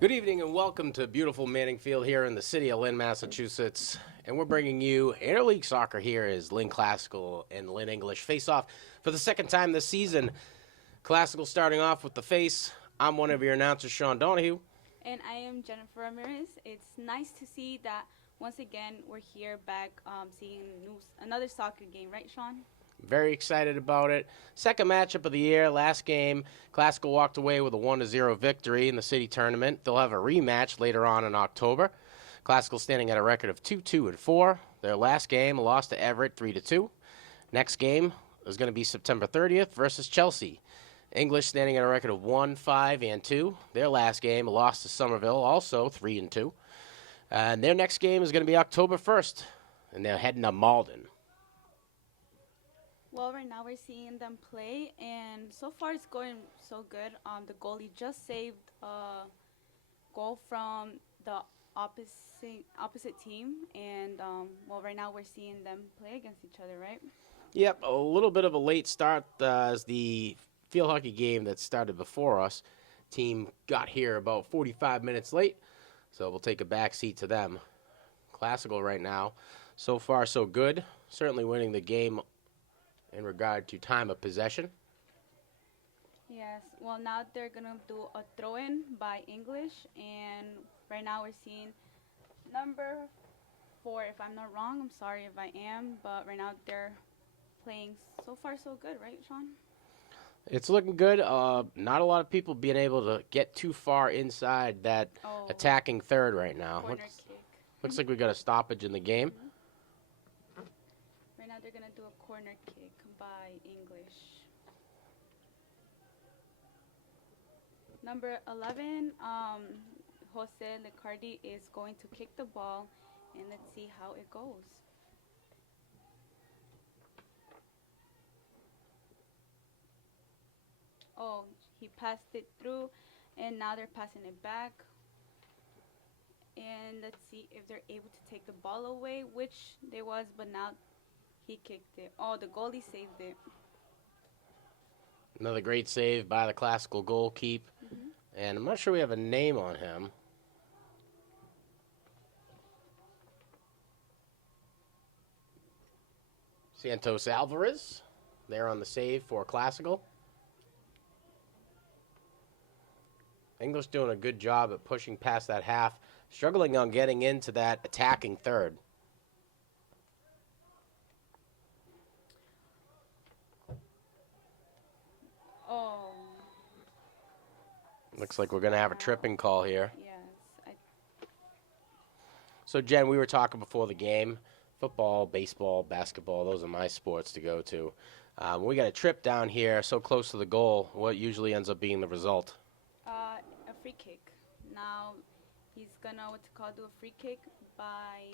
Good evening and welcome to beautiful Manning Field here in the city of Lynn, Massachusetts. And we're bringing you interleague soccer here as Lynn Classical and Lynn English face off for the second time this season. Classical starting off with the face. I'm one of your announcers, Sean Donahue. And I am Jennifer Ramirez. It's nice to see that once again we're here back seeing another soccer game, right, Sean? Very excited about it. Second matchup of the year. Last game, Classical walked away with a 1-0 victory in the city tournament. They'll have a rematch later on in October. Classical standing at a record of 2-4. Their last game, a loss to Everett 3-2. Next game is going to be September 30th versus Chelsea. English standing at a record of 1-5-2. Their last game, a loss to Somerville, also 3-2. And their next game is going to be October 1st, and they're heading to Malden. Well, right now we're seeing them play, and so far it's going so good. The goalie just saved a goal from the opposite team, and well, right now we're seeing them play against each other, right? Yep, a little bit of a late start as the field hockey game that started before us. Team got here about 45 minutes late, so we'll take a back seat to them. Classical right now, so far so good. Certainly winning the game in regard to time of possession. Yes. Well, now they're gonna do a throw-in by English, and right now we're seeing number 4. If I'm not wrong, I'm sorry if I am, but right now they're playing so far so good, right, Sean? It's looking good. Not a lot of people being able to get too far inside that Oh, attacking third right now. corner kick. Looks like we got a stoppage in the game. Right now they're gonna do a corner kick by English. Number 11, Jose Licardi is going to kick the ball, and let's see how it goes. Oh, he passed it through, and now they're passing it back. And let's see if they're able to take the ball away, which they was, but now he kicked it. Oh, the goalie saved it. Another great save by the Classical goalkeep. Hmm. And I'm not sure we have a name on him. Santos Alvarez there on the save for Classical. English doing a good job at pushing past that half, struggling on getting into that attacking third. Oh, Looks like we're going to have a tripping call here. yes. So, Jen, we were talking before the game. Football, baseball, basketball, those are my sports to go to. We got a trip down here so close to the goal. What usually ends up being the result? A free kick. Now he's gonna do a free kick by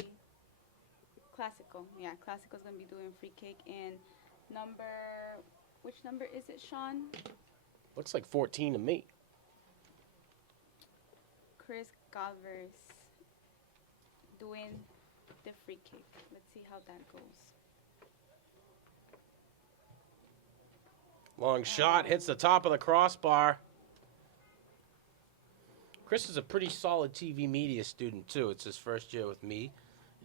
Classical. Yeah, Classical's gonna be doing a free kick, and number which number is it, Sean? Looks like 14 to me. Chris Galvers doing the free kick. Let's see how that goes. Long shot, hits the top of the crossbar. Chris is a pretty solid TV media student, too. It's his first year with me,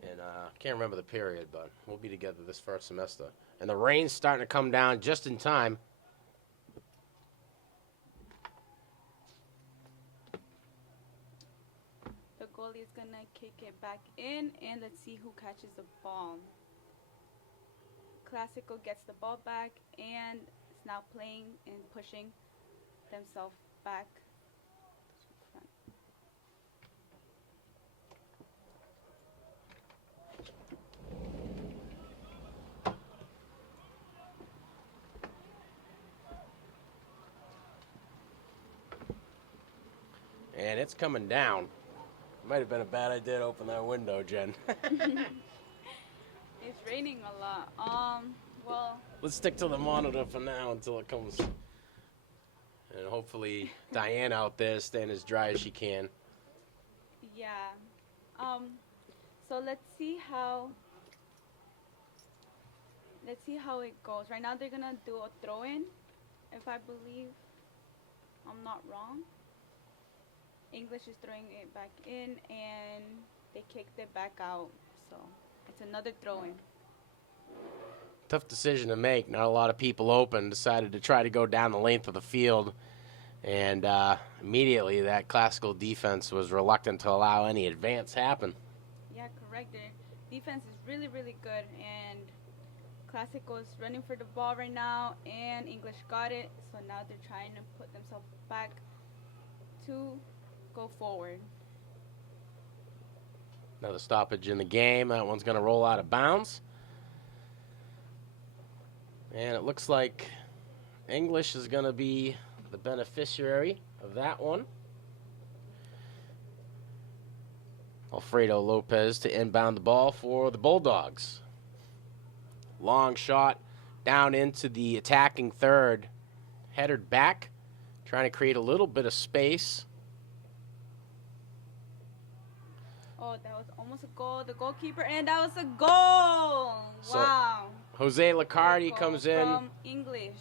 and can't remember the period, but we'll be together this first semester. And the rain's starting to come down just in time. The goalie is gonna kick it back in, and let's see who catches the ball. Classical gets the ball back and is now playing and pushing themselves back to front. And it's coming down. Might have been a bad idea to open that window, Jen. It's raining a lot. Well, Let's stick to the monitor for now until it comes. And hopefully Diane out there is staying as dry as she can. yeah. So let's see how it goes. Right now they're gonna do a throw in, if I believe I'm not wrong. English is throwing it back in, and they kicked it back out. So it's another throw-in. Tough decision to make. Not a lot of people open. Decided to try to go down the length of the field. And immediately that Classical defense was reluctant to allow any advance happen. Yeah, correct. Their defense is really, really good. And Classical is running for the ball right now, and English got it. So now they're trying to put themselves back to go forward. Another stoppage in the game. That one's going to roll out of bounds. And it looks like English is going to be the beneficiary of that one. Alfredo Lopez to inbound the ball for the Bulldogs. Long shot down into the attacking third. Headed back, trying to create a little bit of space. Oh, that was almost a goal. The goalkeeper, and that was a goal. So, wow. Jose Licardi Goal comes in, from English.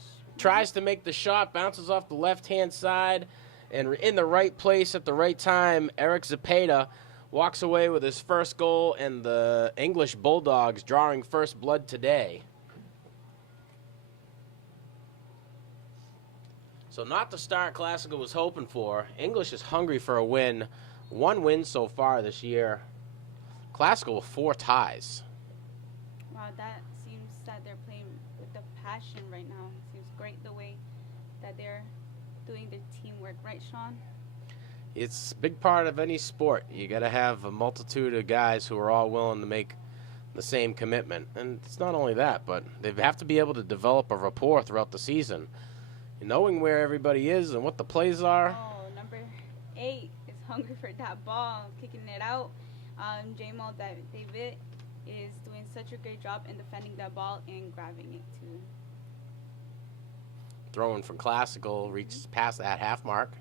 tries to make the shot, bounces off the left-hand side, and in the right place at the right time, Eric Zepeda walks away with his first goal, and the English Bulldogs drawing first blood today. So not the start Classical was hoping for. English is hungry for a win. One win so far this year. Classical with 4 ties. Wow, that seems that they're playing with the passion right now. It seems great the way that they're doing their teamwork, right, Sean? It's a big part of any sport. You got to have a multitude of guys who are all willing to make the same commitment. And it's not only that, but they have to be able to develop a rapport throughout the season. Knowing where everybody is and what the plays are. Oh, number 8 is hungry for that ball, kicking it out. J-Mo David is doing such a great job in defending that ball and grabbing it too. Throwing from Classical, reaches past that half mark.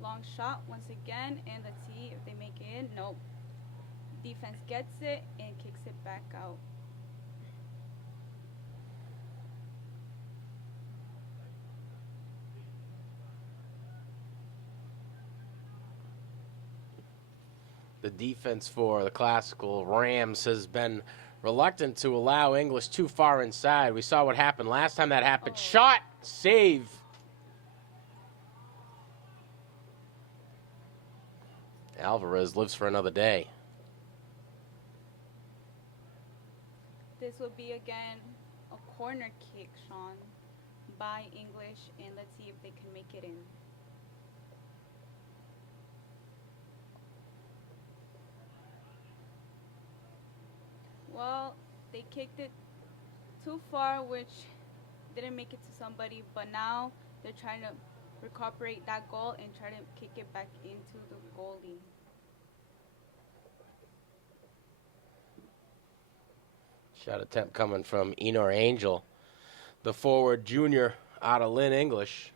Long shot once again, and let's see if they make it in. Nope. Defense gets it and kicks it back out. The defense for the Classical Rams has been reluctant to allow English too far inside. We saw what happened last time that happened. Oh. Shot, save. Alvarez lives for another day. This will be again a corner kick, Sean, by English, and let's see if they can make it in. Well, they kicked it too far, which didn't make it to somebody, but now they're trying to recuperate that goal and try to kick it back into the goalie. Shot attempt coming from Enor Angel, the forward junior out of Lynn English.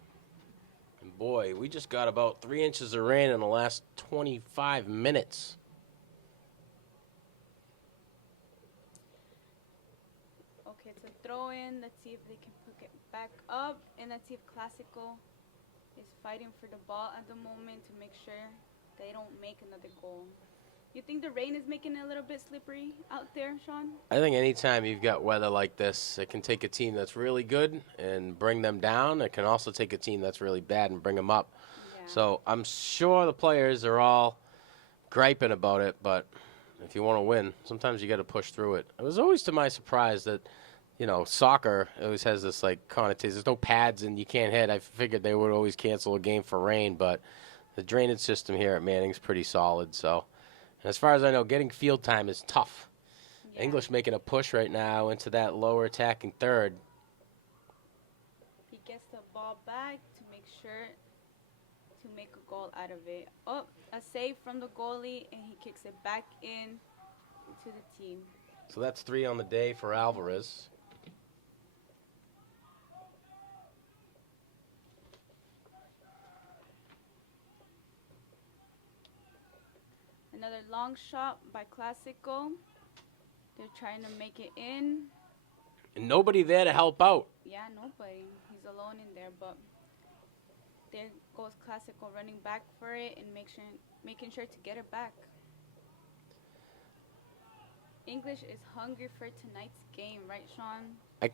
And boy, we just got about 3 inches of rain in the last 25 minutes. Okay, it's a throw in. Let's see if they can pick it back up. And let's see if Classical is fighting for the ball at the moment to make sure they don't make another goal. You think the rain is making it a little bit slippery out there, Sean? I think anytime you've got weather like this, it can take a team that's really good and bring them down. It can also take a team that's really bad and bring them up. Yeah. So I'm sure the players are all griping about it, but if you want to win, sometimes you got to push through it. It was always to my surprise that, you know, soccer always has this, like, connotation. There's no pads and you can't hit. I figured they would always cancel a game for rain, but the drainage system here at Manning's pretty solid. So as far as I know, getting field time is tough. Yeah. English making a push right now into that lower attacking third. He gets the ball back to make sure to make a goal out of it. Oh, a save from the goalie, and he kicks it back in to the team. So that's 3 on the day for Alvarez. Another long shot by Classical. They're trying to make it in. And nobody there to help out. got nobody. He's alone in there, but there goes Classical running back for it and making sure to get it back. English is hungry for tonight's game, right, Sean? I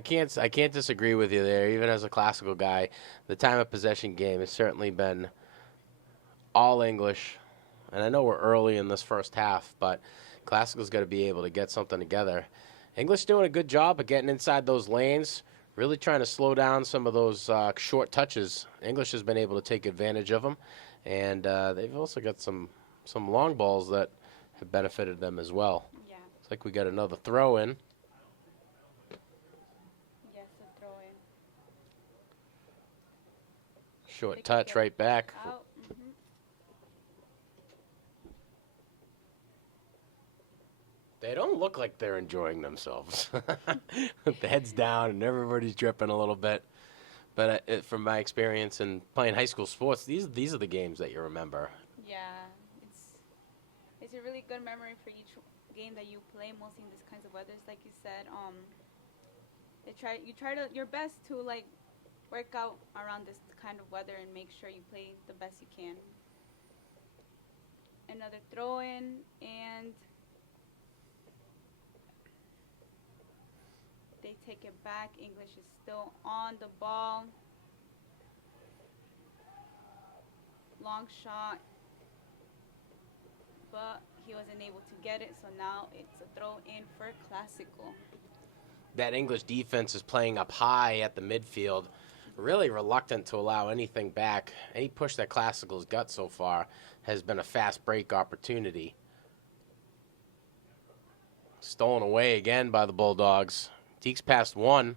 can't disagree with you there. Even as a Classical guy, the time of possession game has certainly been all English. And I know we're early in this first half, but Classical's got to be able to get something together. English doing a good job of getting inside those lanes, really trying to slow down some of those short touches. English has been able to take advantage of them, and they've also got some long balls that have benefited them as well. Yeah. It's like we got another throw in. Yes, a throw in. Short touch right back. Out. They don't look like they're enjoying themselves. The head's down and everybody's dripping a little bit. But from my experience in playing high school sports, these are the games that you remember. Yeah, it's a really good memory for each game that you play, mostly in these kinds of weathers, like you said. You try your best to like work out around this kind of weather and make sure you play the best you can. Another throw in, and they take it back. English is still on the ball. Long shot, but he wasn't able to get it, so now it's a throw in for Classical. That English defense is playing up high at the midfield, really reluctant to allow anything back. Any push that Classical's got so far has been a fast break opportunity. Stolen away again by the Bulldogs. Deeks past one.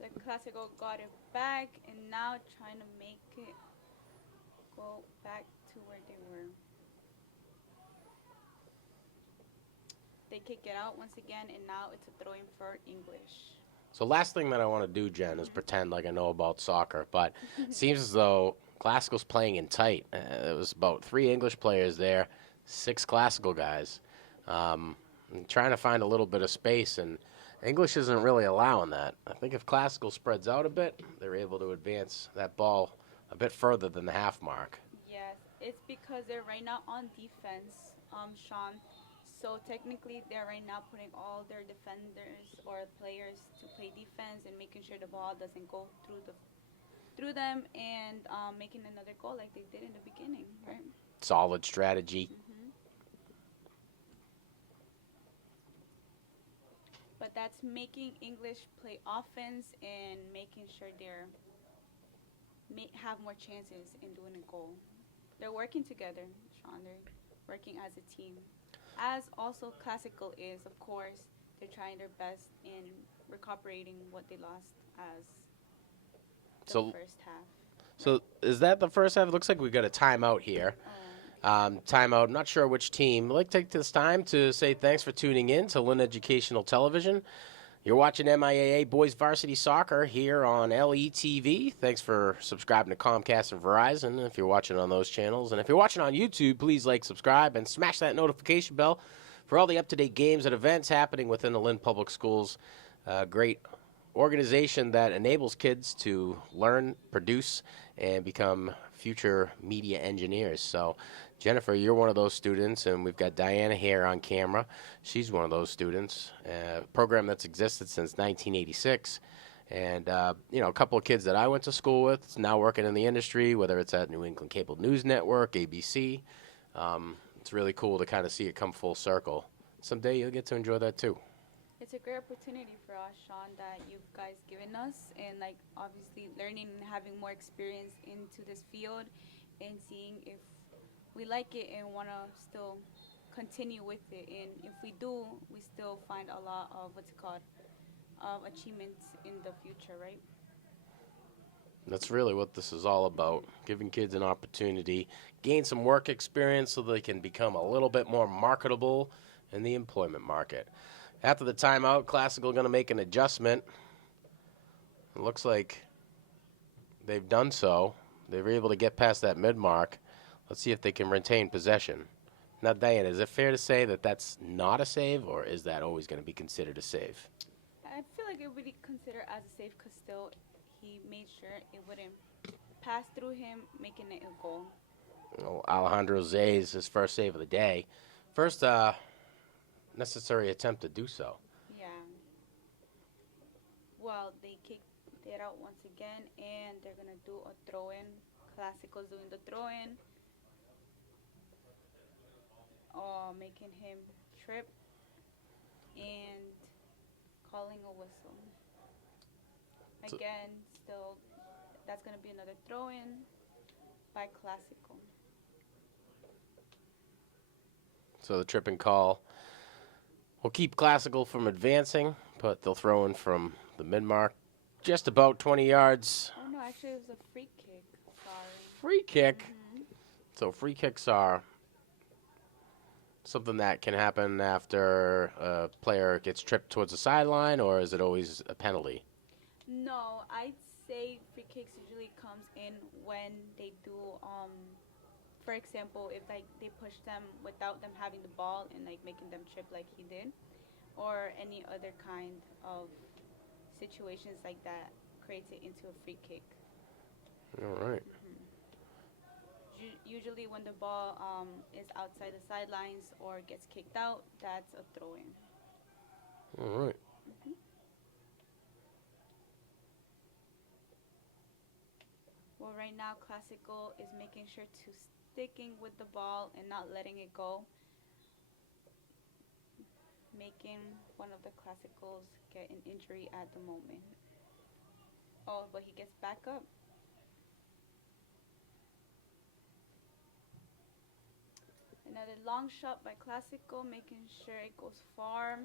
The Classical got it back, and now trying to make it go back to where they were. They kick it out once again, and now it's a throw-in for English. So last thing that I want to do, Jen, is pretend like I know about soccer, but it seems as though Classical's playing in tight. There was about 3 English players there, 6 Classical guys. Trying to find a little bit of space, and English isn't really allowing that. I think if Classical spreads out a bit, they're able to advance that ball a bit further than the half mark. Yes, it's because they're right now on defense, Sean. So technically, they're right now putting all their defenders or players to play defense and making sure the ball doesn't go through them and making another goal like they did in the beginning, right? Solid strategy. But that's making English play offense and making sure they're have more chances in doing a goal. They're working together, Sean. They're working as a team. As also Classical is, of course, they're trying their best in recuperating what they lost as the first half. So is that the first half? It looks like we got a timeout here. Timeout. Not sure which team. I'd like to take this time to say thanks for tuning in to Lynn Educational Television. You're watching MIAA Boys Varsity Soccer here on LETV. Thanks for subscribing to Comcast and Verizon if you're watching on those channels. And if you're watching on YouTube, please like, subscribe, and smash that notification bell for all the up-to-date games and events happening within the Lynn Public Schools. Great organization that enables kids to learn, produce, and become future media engineers. So, Jennifer, you're one of those students, and we've got Diana here on camera. She's one of those students. A program that's existed since 1986. And, a couple of kids that I went to school with now working in the industry, whether it's at New England Cable News Network, ABC. It's really cool to kind of see it come full circle. Someday you'll get to enjoy that too. It's a great opportunity for us, Sean, that you guys given us, and like obviously learning and having more experience into this field and seeing if we like it and want to still continue with it. And if we do, we still find a lot of achievements in the future, right? That's really what this is all about, giving kids an opportunity, gain some work experience so they can become a little bit more marketable in the employment market. After the timeout, Classical going to make an adjustment. It looks like they've done so. They were able to get past that mid-mark. Let's see if they can retain possession. Now, Diane, is it fair to say that that's not a save, or is that always going to be considered a save? I feel like it would be considered as a save because still he made sure it wouldn't pass through him, making it a goal. Alejandro Zay's his first save of the day. First necessary attempt to do so. Yeah. Well, they kicked it out once again, and they're going to do a throw-in. Clásico's doing the throw-in. Making him trip and calling a whistle. Again, still, that's going to be another throw-in by Clásico. So the trip and call will keep Classical from advancing, but they'll throw in from the mid-mark, just about 20 yards. Oh, no, actually, it was a free kick. Sorry. Free kick. Mm-hmm. So free kicks are something that can happen after a player gets tripped towards the sideline, or is it always a penalty? No, I'd say free kicks usually comes in when they do, for example, if they push them without them having the ball and like making them trip like he did, or any other kind of situations like that creates it into a free kick. All right. Usually when the ball is outside the sidelines or gets kicked out, that's a throw-in. All right. Well, right now, Classical is making sure to sticking with the ball and not letting it go, making one of the Classicals get an injury at the moment. Oh, but he gets back up. Another long shot by Classical, making sure it goes far.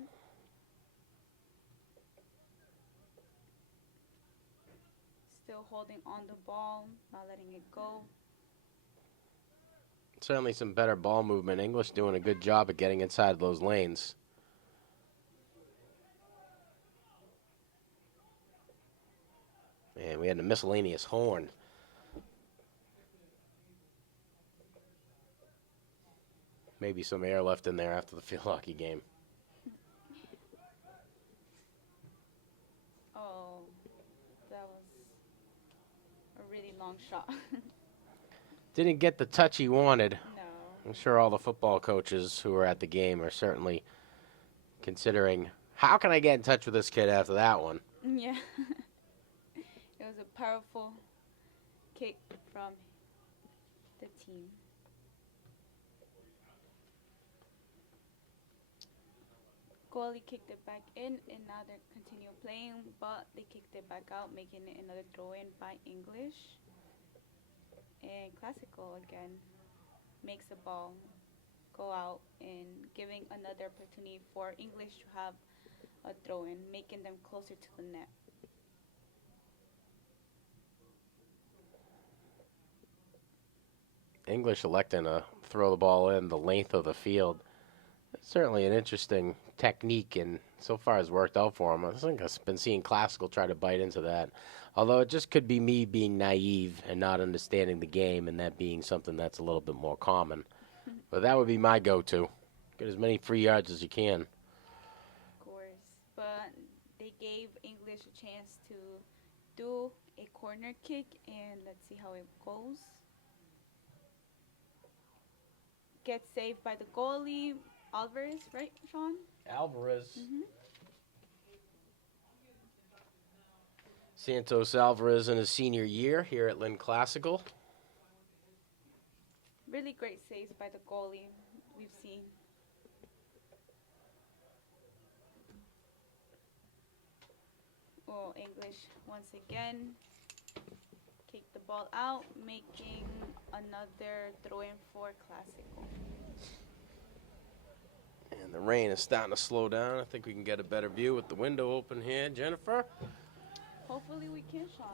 Still holding on the ball, not letting it go. Certainly some better ball movement. English doing a good job of getting inside those lanes. And we had a miscellaneous horn. Maybe some air left in there after the field hockey game. Oh, that was a really long shot. Didn't get the touch he wanted. No. I'm sure all the football coaches who were at the game are certainly considering, how can I get in touch with this kid after that one? Yeah. It was a powerful kick from the team. Goalie kicked it back in, and now they're continue playing, but they kicked it back out, making it another throw-in by English. And Classical again makes the ball go out and giving another opportunity for English to have a throw-in, making them closer to the net. English electing to throw the ball in the length of the field. It's certainly an interesting technique, and so far has worked out for him. I think I've been seeing Classical try to bite into that. Although it just could be me being naive and not understanding the game, and that being something that's a little bit more common. But that would be my go-to. Get as many free yards as you can. Of course, but they gave English a chance to do a corner kick, and let's see how it goes. Gets saved by the goalie, Alvarez, right, Sean? Alvarez. Mm-hmm. Santos Alvarez in his senior year here at Lynn Classical. Really great saves by the goalie we've seen. Oh, English once again kick the ball out, making another throw-in for Classical. And the rain is starting to slow down. I think we can get a better view with the window open here. Jennifer? Hopefully we can, Sean.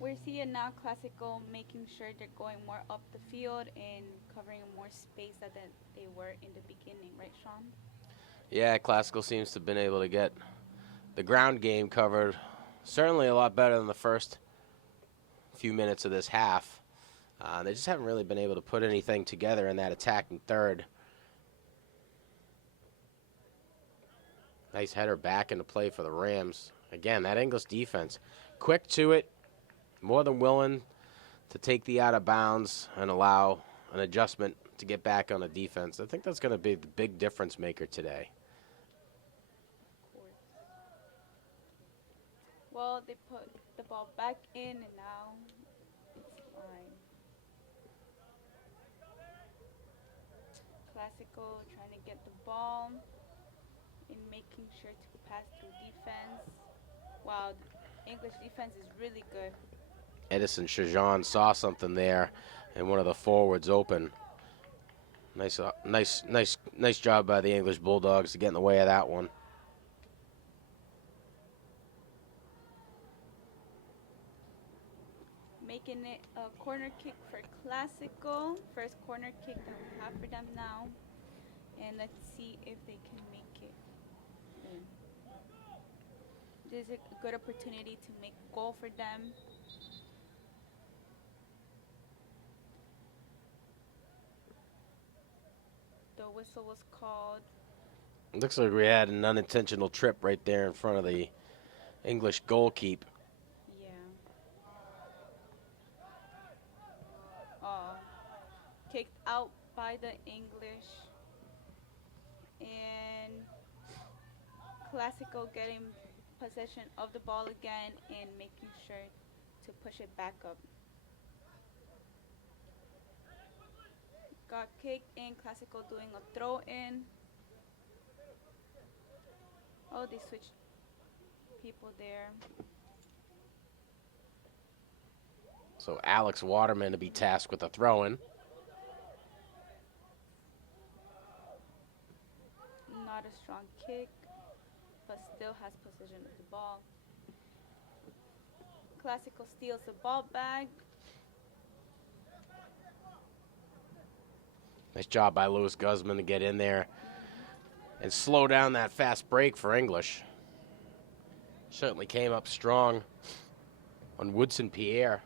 We're seeing now Classical making sure they're going more up the field and covering more space than they were in the beginning, right, Sean? Yeah, Classical seems to have been able to get the ground game covered certainly a lot better than the first few minutes of this half. They just haven't really been able to put anything together in that attacking third. Nice header back into play for the Rams. Again, that English defense, quick to it, more than willing to take the out of bounds and allow an adjustment to get back on the defense. I think that's going to be the big difference maker today. Well, they put the ball back in, and now it's fine. Classical trying to get the ball and making sure to pass through defense. Wow, English defense is really good. Edison Shajan saw something there, and one of the forwards open. Nice job by the English Bulldogs to get in the way of that one. Making it a corner kick for Classical. First corner kick that we have for them now. And let's see if they can make it in. This is a good opportunity to make a goal for them. The whistle was called. Looks like we had an unintentional trip right there in front of the English goalkeep. Yeah. Kicked out by the English. And Classical getting possession of the ball again and making sure to push it back up. Got kicked in, Classical doing a throw in. Oh, they switched people there. So Alex Waterman to be tasked with a throw-in. Not a strong kick, but still has possession of the ball. Classical steals the ball back. Nice job by Louis Guzman to get in there and slow down that fast break for English. Certainly came up strong on Woodson Pierre.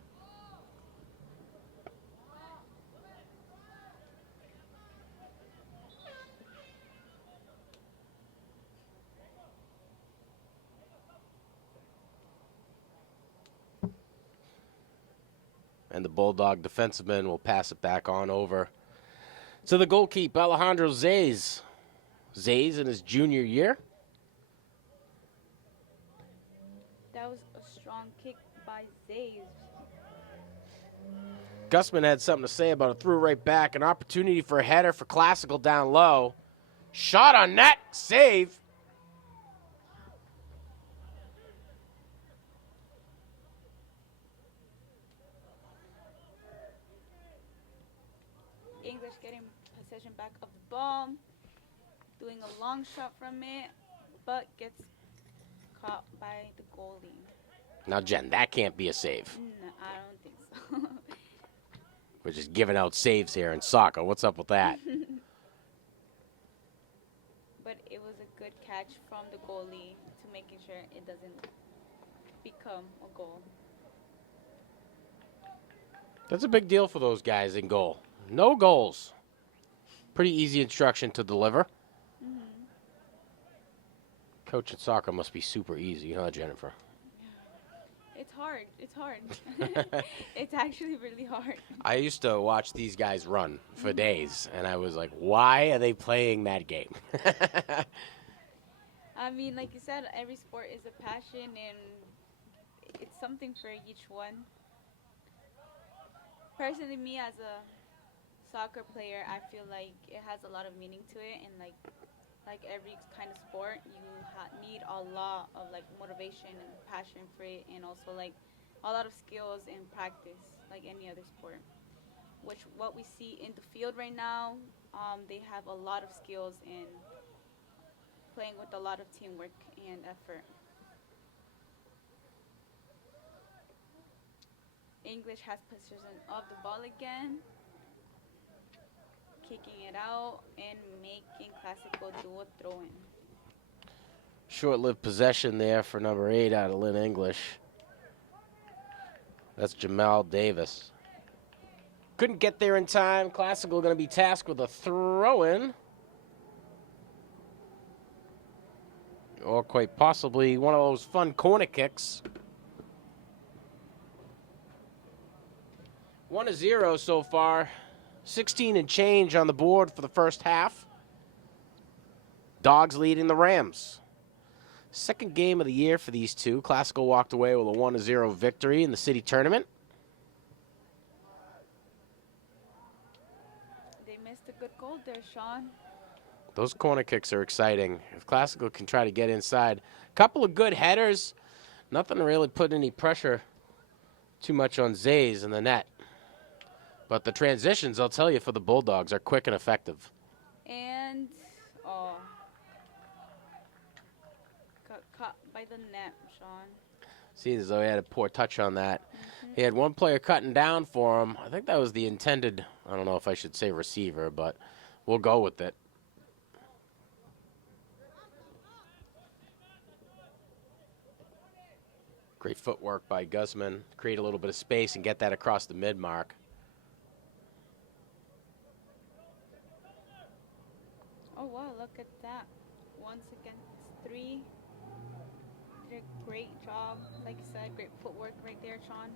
And the Bulldog defenseman will pass it back on over to the goalkeeper, Alejandro Zayes. Zayes in his junior year. That was a strong kick by Zays. Gusman had something to say about it, threw right back. An opportunity for a header for Classical down low. Shot on net, save. English getting possession back of the ball, doing a long shot from it, but gets caught by the goalie. Now, Jen, that can't be a save. No, I don't think so. We're just giving out saves here in soccer. What's up with that? But it was a good catch from the goalie to making sure it doesn't become a goal. That's a big deal for those guys in goal. No goals. Pretty easy instruction to deliver. Mm-hmm. Coaching soccer must be super easy, huh, Jennifer? It's hard. It's hard. It's actually really hard. I used to watch these guys run for days, and I was like, why are they playing that game? I mean, like you said, every sport is a passion, and it's something for each one. Personally, me as a soccer player, I feel like it has a lot of meaning to it, and like every kind of sport, you need a lot of like motivation and passion for it, and also like a lot of skills and practice, like any other sport. Which what we see in the field right now, they have a lot of skills and playing with a lot of teamwork and effort. English has possession of the ball again, kicking it out and making Classical do a throw-in. Short-lived possession there for number 8 out of Lynn English. That's Jamel Davis. Couldn't get there in time. Classical going to be tasked with a throw-in. Or quite possibly one of those fun corner kicks. 1-0 so far. 16 and change on the board for the first half. Dogs leading the Rams. Second game of the year for these two. Classical walked away with a 1-0 victory in the city tournament. They missed a good goal there, Sean. Those corner kicks are exciting. If Classical can try to get inside. A couple of good headers. Nothing to really put any pressure too much on Zays in the net. But the transitions, I'll tell you, for the Bulldogs are quick and effective. And, got caught by the net, Sean. Seems as though he had a poor touch on that. He had one player cutting down for him. I think that was the intended, I don't know if I should say receiver, but we'll go with it. Great footwork by Guzman. Create a little bit of space and get that across the mid-mark. Oh, wow, look at that. Once against 3. Did a great job. Like you said, great footwork right there, Sean.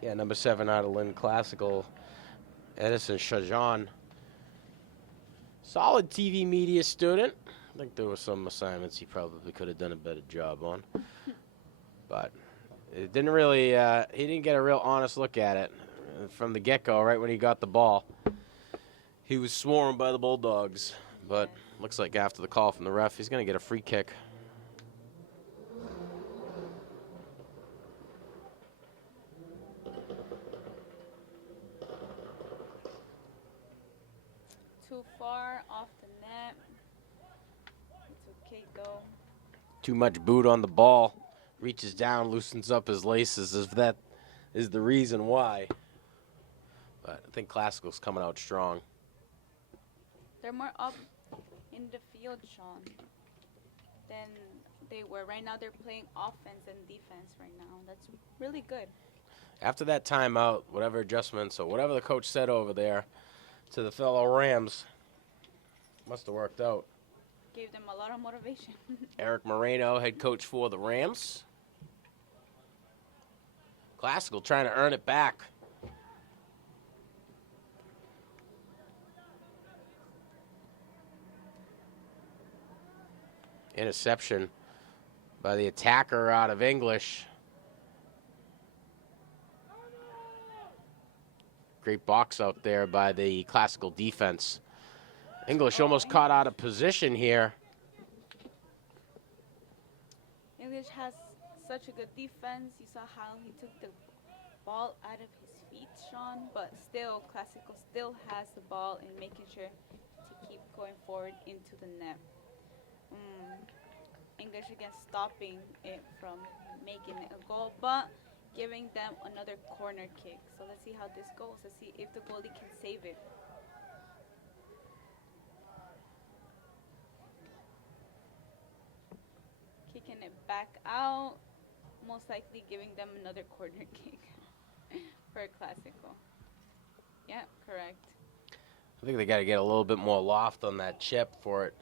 Yeah, number 7 out of Lynn Classical, Edison Shajan. Solid TV media student. I think there were some assignments he probably could have done a better job on. But it didn't really, he didn't get a real honest look at it from the get-go, right when he got the ball. He was swarmed by the Bulldogs, but looks like after the call from the ref, he's going to get a free kick. Too far off the net. It's okay, though. Too much boot on the ball. Reaches down, loosens up his laces, if that is the reason why. But I think Classical's coming out strong. They're more up in the field, Sean, than they were. Right now, they're playing offense and defense right now. That's really good. After that timeout, whatever adjustments or whatever the coach said over there to the fellow Rams, must have worked out. Gave them a lot of motivation. Eric Moreno, head coach for the Rams. Classical trying to earn it back. Interception by the attacker out of English. Great box out there by the Classical defense. English almost caught out of position here. English has such a good defense. You saw how he took the ball out of his feet, Sean, but still, Classical still has the ball and making sure to keep going forward into the net. English again stopping it from making it a goal, but giving them another corner kick. So let's see how this goes. Let's see if the goalie can save it. Kicking it back out, most likely giving them another corner kick for Classical. Yeah, correct. I think they got to get a little bit more loft on that chip for it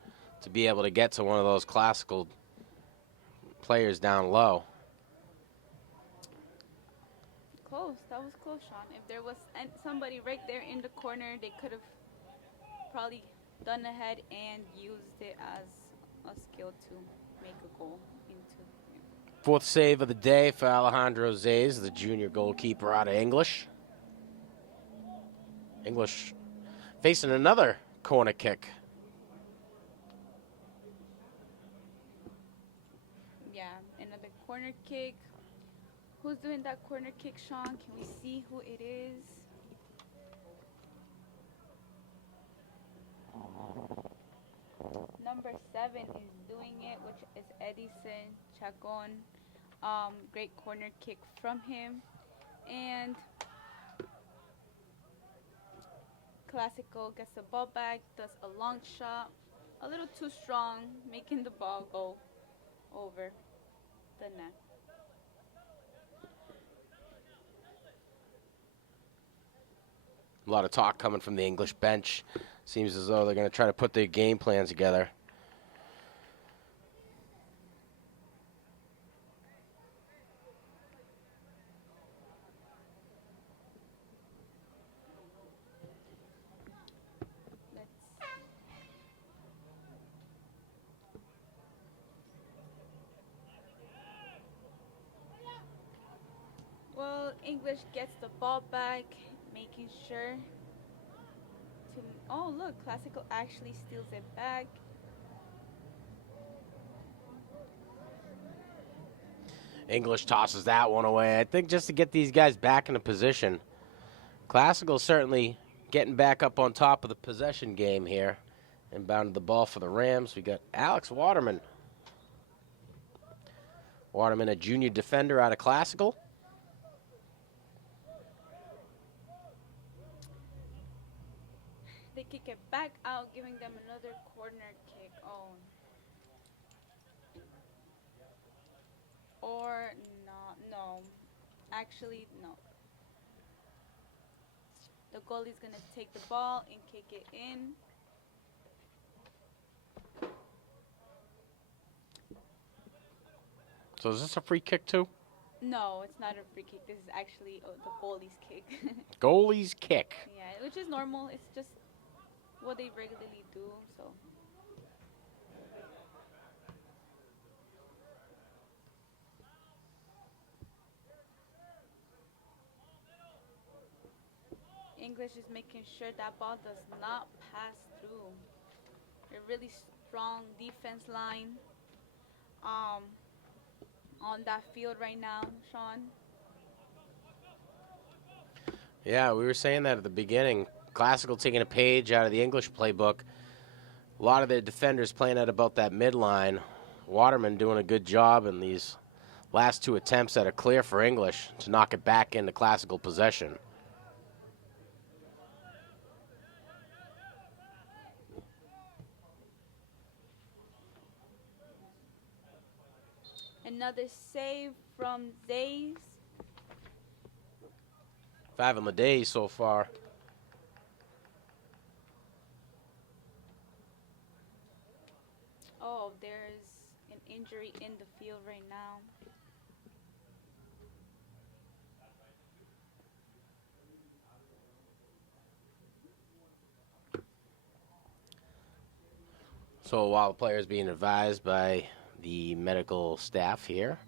to be able to get to one of those Classical players down low. Close. That was close, Sean. If there was somebody right there in the corner, they could have probably done ahead and used it as a skill to make a goal into it. Fourth save of the day for Alejandro Zays, the junior goalkeeper out of English. English facing another corner kick. Yeah, another corner kick. Who's doing that corner kick, Sean? Can we see who it is? Number 7 is doing it, which is Edison Chacon. Great corner kick from him. And Classical gets the ball back, does a long shot. A little too strong, making the ball go over the net. A lot of talk coming from the English bench. Seems as though they're going to try to put their game plans together. Well, English gets the ball back, making sure to. Oh, look, Classical actually steals it back. English tosses that one away. I think just to get these guys back in a position. Classical certainly getting back up on top of the possession game here. Inbounded the ball for the Rams. We got Alex Waterman. Waterman, a junior defender out of Classical. They kick it back out, giving them another corner kick. Oh. Or no. Actually, no. The goalie's going to take the ball and kick it in. So is this a free kick too? No, it's not a free kick. This is actually the goalie's kick. Goalie's kick. Yeah, which is normal. It's just what they regularly do. So. English is making sure that ball does not pass through. A really strong defense line on that field right now, Sean. Yeah, we were saying that at the beginning. Classical taking a page out of the English playbook. A lot of their defenders playing at about that midline. Waterman doing a good job in these last two attempts that are clear for English to knock it back into Classical possession. Another save from Zays. 5 on the day so far. Oh, there's an injury in the field right now. So while the player is being advised by the medical staff here,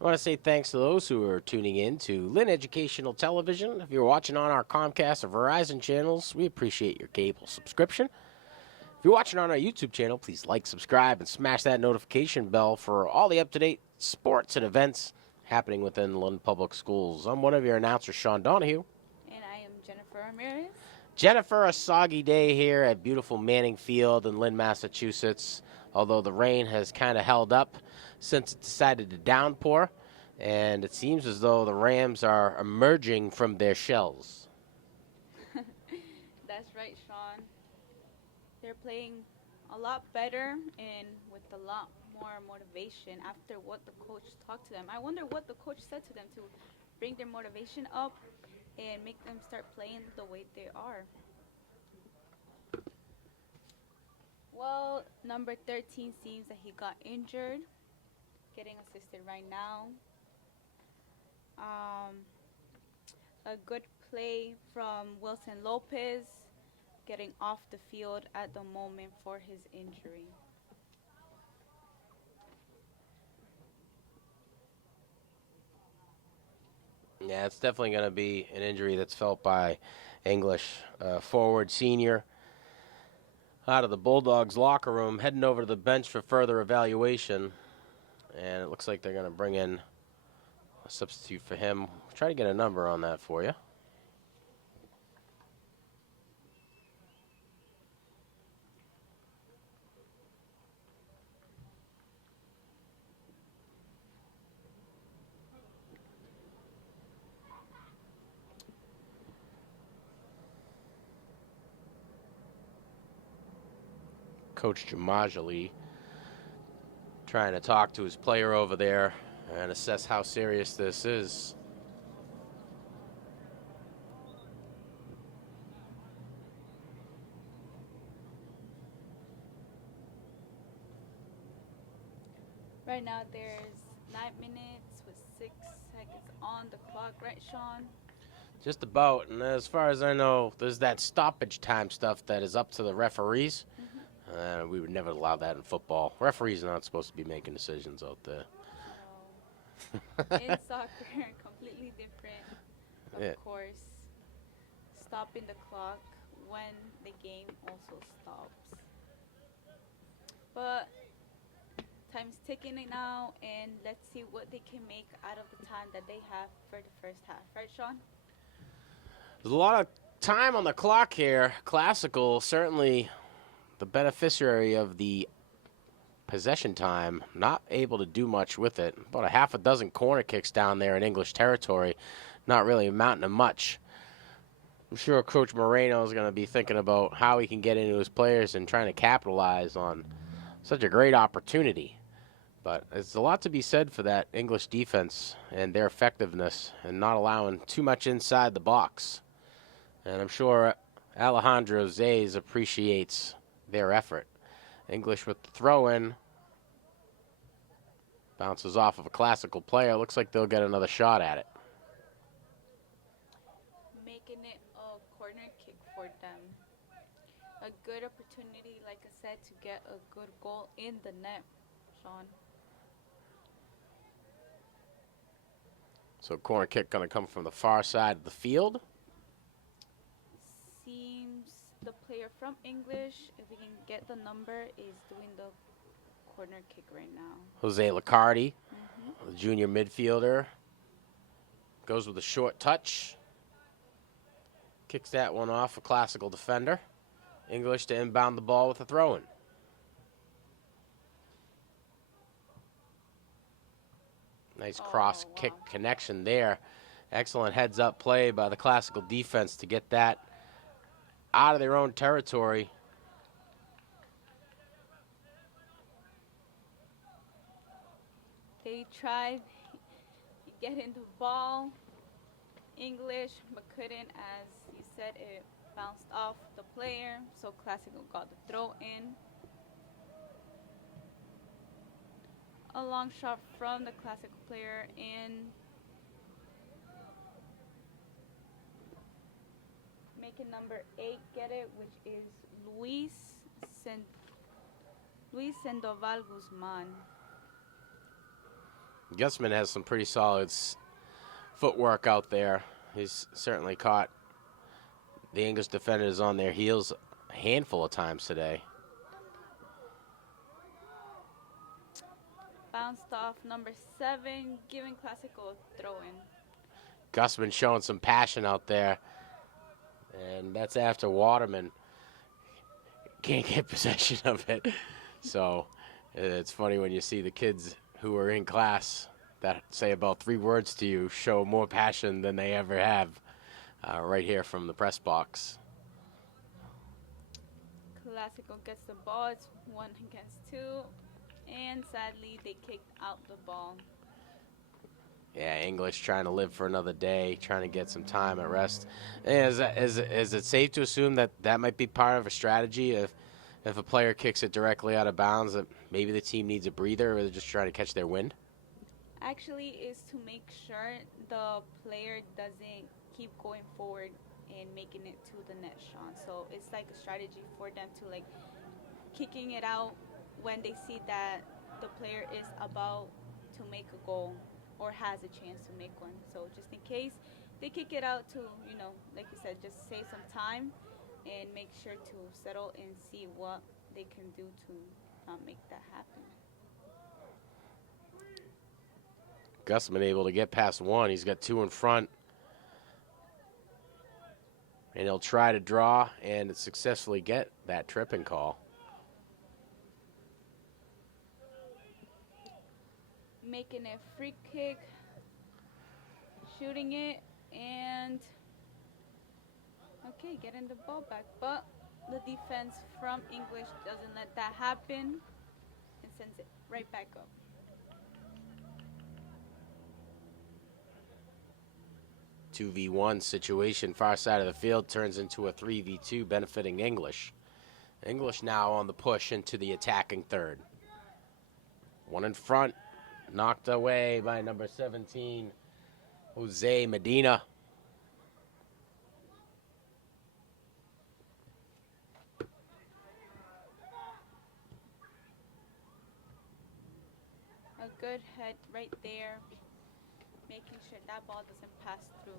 I want to say thanks to those who are tuning in to Lynn Educational Television. If you're watching on our Comcast or Verizon channels, we appreciate your cable subscription. If you're watching on our YouTube channel, please like, subscribe, and smash that notification bell for all the up-to-date sports and events happening within Lynn Public Schools. I'm one of your announcers, Sean Donahue. And I am Jennifer Ramirez. Jennifer, a soggy day here at beautiful Manning Field in Lynn, Massachusetts, although the rain has kind of held up since it decided to downpour, and it seems as though the Rams are emerging from their shells. That's right, Sean. They're playing a lot better and with a lot more motivation after what the coach talked to them. I wonder what the coach said to them to bring their motivation up and make them start playing the way they are. Well, number 13 seems that he got injured, getting assisted right now. A good play from Wilson Lopez, getting off the field at the moment for his injury. Yeah, it's definitely going to be an injury that's felt by English. Forward senior out of the Bulldogs locker room, heading over to the bench for further evaluation. And it looks like they're going to bring in a substitute for him. Try to get a number on that for you. Coach Jamajali trying to talk to his player over there and assess how serious this is. Right now there's 9 minutes with 6 seconds on the clock, right, Sean? Just about. And as far as I know, there's that stoppage time stuff that is up to the referees. We would never allow that in football. Referees are not supposed to be making decisions out there. No. In soccer, completely different, of Yeah. course. Stopping the clock when the game also stops. But time's ticking it now, and let's see what they can make out of the time that they have for the first half. Right, Sean? There's a lot of time on the clock here. Classical, certainly the beneficiary of the possession time, not able to do much with it. About a half a dozen corner kicks down there in English territory, not really amounting to much. I'm sure Coach Moreno is going to be thinking about how he can get into his players and trying to capitalize on such a great opportunity. But there's a lot to be said for that English defense and their effectiveness and not allowing too much inside the box. And I'm sure Alejandro Zayes appreciates their effort. English with the throw-in. Bounces off of a classical player. Looks like they'll get another shot at it. Making it a corner kick for them. A good opportunity, like I said, to get a good goal in the net, Sean. So corner kick going to come from the far side of the field. Seems the player from English, if we can get the number, is doing the corner kick right now. Jose Licardi, the junior midfielder, goes with a short touch. Kicks that one off a classical defender. English to inbound the ball with a throw-in. Nice cross kick connection there. Excellent heads-up play by the classical defense to get that out of their own territory. They tried getting the ball, English, but couldn't. As you said, it bounced off the player, so Classical got the throw in. A long shot from the Classical player, and making number 8 get it, which is Luis Sandoval Guzman. Gussman has some pretty solid footwork out there. He's certainly caught the English defenders on their heels a handful of times today. Bounced off number 7, giving Classical a throw-in. Gussman showing some passion out there. And that's after Waterman can't get possession of it. So it's funny when you see the kids who are in class that say about 3 words to you show more passion than they ever have right here from the press box. Classical gets the ball. It's 1 against 2. And sadly, they kicked out the ball. Yeah, English trying to live for another day, trying to get some time at rest. Is it safe to assume that that might be part of a strategy if a player kicks it directly out of bounds, that maybe the team needs a breather, or they're just trying to catch their wind? Actually, is to make sure the player doesn't keep going forward and making it to the net, Sean. So it's like a strategy for them to like kicking it out when they see that the player is about to make a goal or has a chance to make one. So just in case, they kick it out to, like you said, just save some time and make sure to settle and see what they can do to not make that happen. Gussman able to get past 1. He's got 2 in front. And he'll try to draw and successfully get that tripping call. Making a free kick, shooting it, and getting the ball back. But the defense from English doesn't let that happen and sends it right back up. A 2v1 situation, far side of the field, turns into a 3v2 benefiting English. English now on the push into the attacking third. One in front, knocked away by number 17, Jose Medina. A good head right there, making sure that ball doesn't pass through.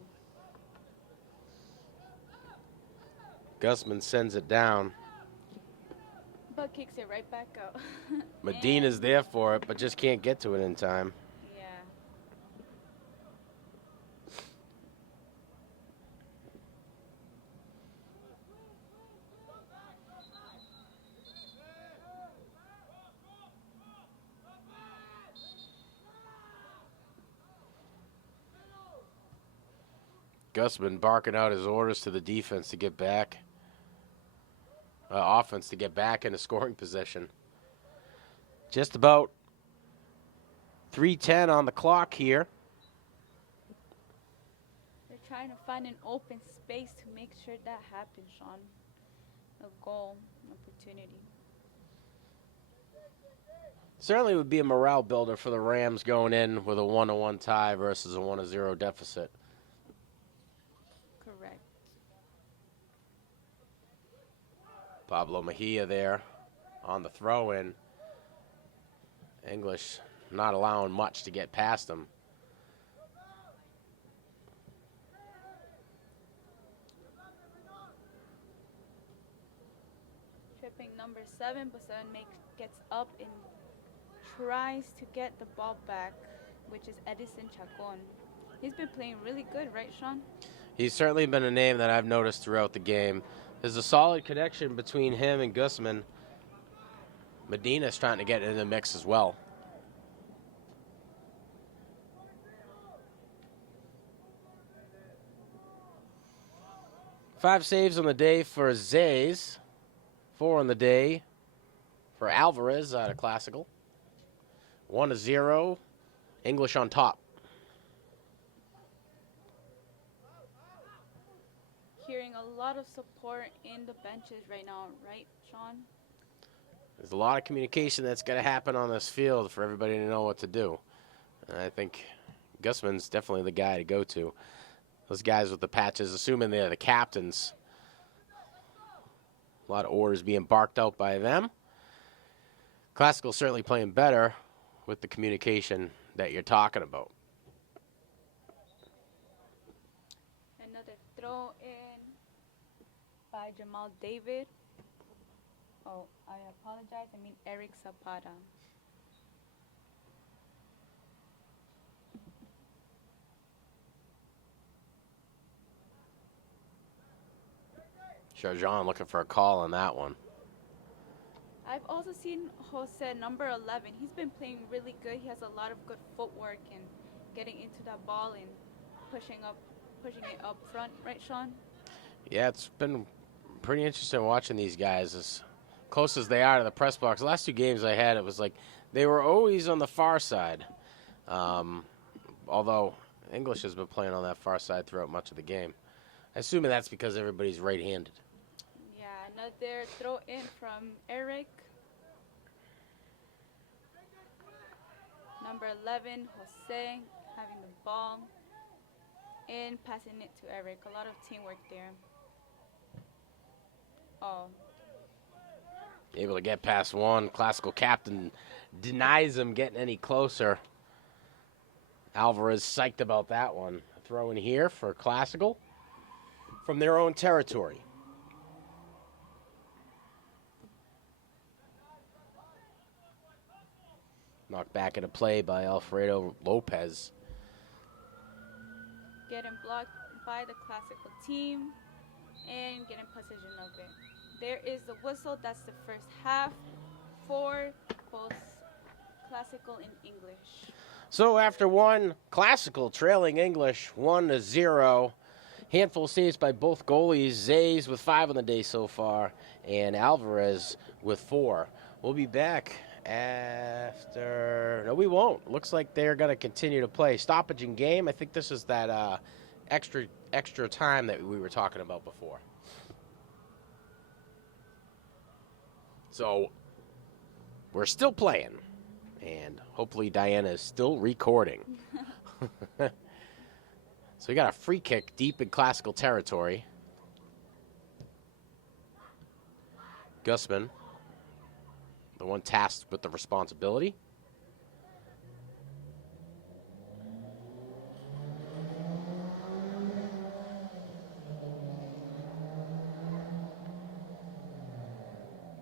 Gusman sends it down. But kicks it right back out. Medina's there for it, but just can't get to it in time. Yeah. Gusman barking out his orders to the defense to get back. Offense to get back into scoring position. Just about 3:10 on the clock here. They're trying to find an open space to make sure that happens, Sean. A goal, an opportunity. Certainly would be a morale builder for the Rams going in with a 1-1 tie versus a 1-0 deficit. Correct. Pablo Mejia there on the throw-in. English not allowing much to get past him. Tripping number 7, but 7 gets up and tries to get the ball back, which is Edison Chacon. He's been playing really good, right, Sean? He's certainly been a name that I've noticed throughout the game. There's a solid connection between him and Gusman. Medina's trying to get in the mix as well. Five saves on the day for Zays. 4 on the day for Alvarez out of Classical. 1-0. English on top. Hearing a lot of support in the benches right now, right, Sean? There's a lot of communication that's got to happen on this field for everybody to know what to do. And I think Gusman's definitely the guy to go to. Those guys with the patches, assuming they're the captains. A lot of orders being barked out by them. Classical certainly playing better with the communication that you're talking about. Another throw in by Jamal David. Oh, I apologize. I mean Eric Zapata. Sharjan looking for a call on that one. I've also seen Jose, number 11. He's been playing really good. He has a lot of good footwork and getting into that ball and pushing it up front, right, Sean? Yeah, it's been pretty interesting watching these guys as close as they are to the press box. The last 2 games I had, it was like they were always on the far side. Although English has been playing on that far side throughout much of the game. I assume that's because everybody's right-handed. Yeah, another throw in from Eric. Number 11, Jose, having the ball and passing it to Eric. A lot of teamwork there. Oh, Able to get past one. Classical captain denies him getting any closer. Alvarez psyched about that one. A throw in here for Classical from their own territory. Knocked back into play by Alfredo Lopez. getting blocked by the Classical team and getting possession of it. There is the whistle. That's the first half for both Classical and English. So after one, Classical trailing English 1-0. Handful of saves by both goalies. Zays with 5 on the day so far, and Alvarez with 4. We'll be back after. No, we won't. Looks like they're going to continue to play. Stoppage in game. I think this is that extra time that we were talking about before. So we're still playing. And hopefully Diana is still recording. So we got a free kick deep in Classical territory. Gusman, the one tasked with the responsibility.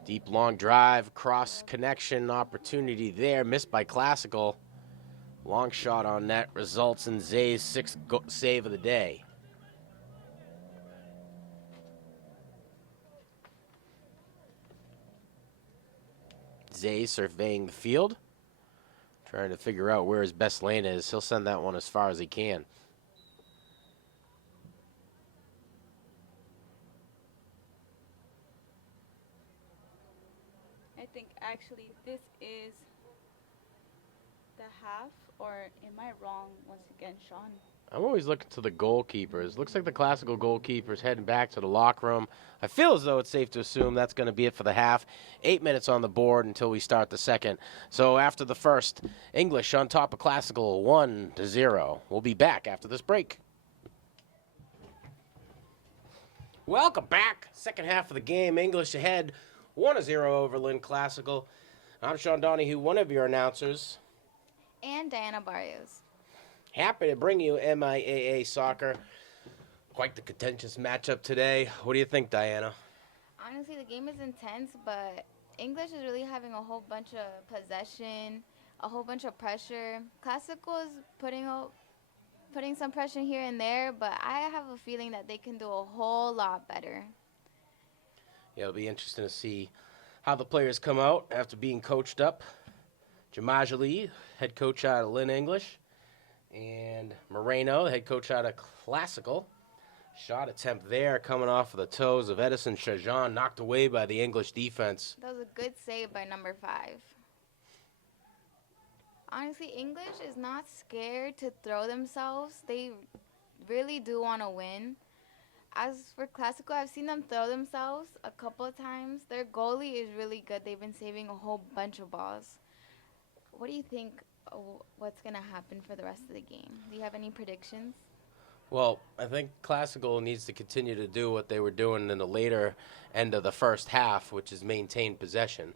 Deep long drive, cross connection opportunity there, missed by Classical. Long shot on net results in Zay's sixth save of the day. Zay surveying the field, trying to figure out where his best lane is. He'll send that one as far as he can. I think actually this is the half, or am I wrong once again, Sean? I'm always looking to the goalkeepers. Looks like the Classical goalkeeper's heading back to the locker room. I feel as though it's safe to assume that's going to be it for the half. 8 minutes on the board until we start the second. So after the first, English on top of Classical 1-0. We'll be back after this break. Welcome back. Second half of the game. English ahead 1-0 over Lynn Classical. I'm Sean Donahue, one of your announcers. And Diana Barrios. Happy to bring you MIAA soccer. Quite the contentious matchup today. What do you think, Diana? Honestly, the game is intense, but English is really having a whole bunch of possession, a whole bunch of pressure. Classical is putting some pressure here and there, but I have a feeling that they can do a whole lot better. Yeah, it'll be interesting to see how the players come out after being coached up. Jamajali, head coach out of Lynn English, and Moreno, head coach out of Classical. Shot attempt there coming off of the toes of Edison Shajan, knocked away by the English defense. That was a good save by number 5. Honestly, English is not scared to throw themselves. They really do want to win. As for Classical, I've seen them throw themselves a couple of times. Their goalie is really good. They've been saving a whole bunch of balls. What do you think what's going to happen for the rest of the game? Do you have any predictions? Well, I think Classical needs to continue to do what they were doing in the later end of the first half, which is maintain possession.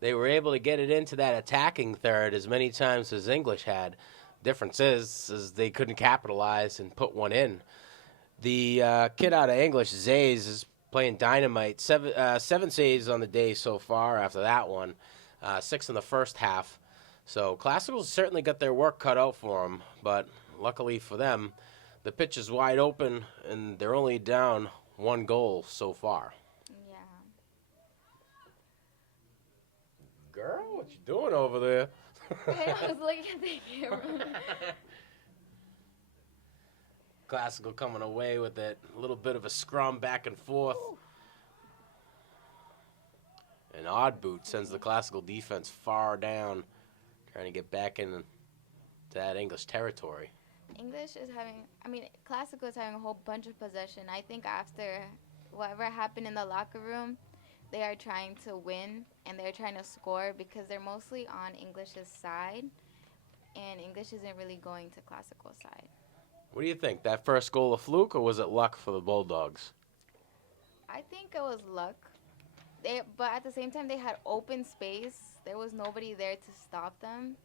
They were able to get it into that attacking third as many times as English had. Difference is they couldn't capitalize and put one in. The kid out of English, Zays, is playing dynamite. Seven saves on the day so far after that one. 6 in the first half. So Classical's certainly got their work cut out for them, but luckily for them, the pitch is wide open, and they're only down 1 goal so far. Yeah. Girl, what you doing over there? I was looking at the camera. Classical coming away with it. A little bit of a scrum back and forth. Ooh. An odd boot sends the Classical defense far down, trying to get back into that English territory. Classical is having a whole bunch of possession. I think after whatever happened in the locker room, they are trying to win and they're trying to score because they're mostly on English's side, and English isn't really going to Classical's side. What do you think? That first goal a fluke, or was it luck for the Bulldogs? I think it was luck. But at the same time, they had open space. There was nobody there to stop them.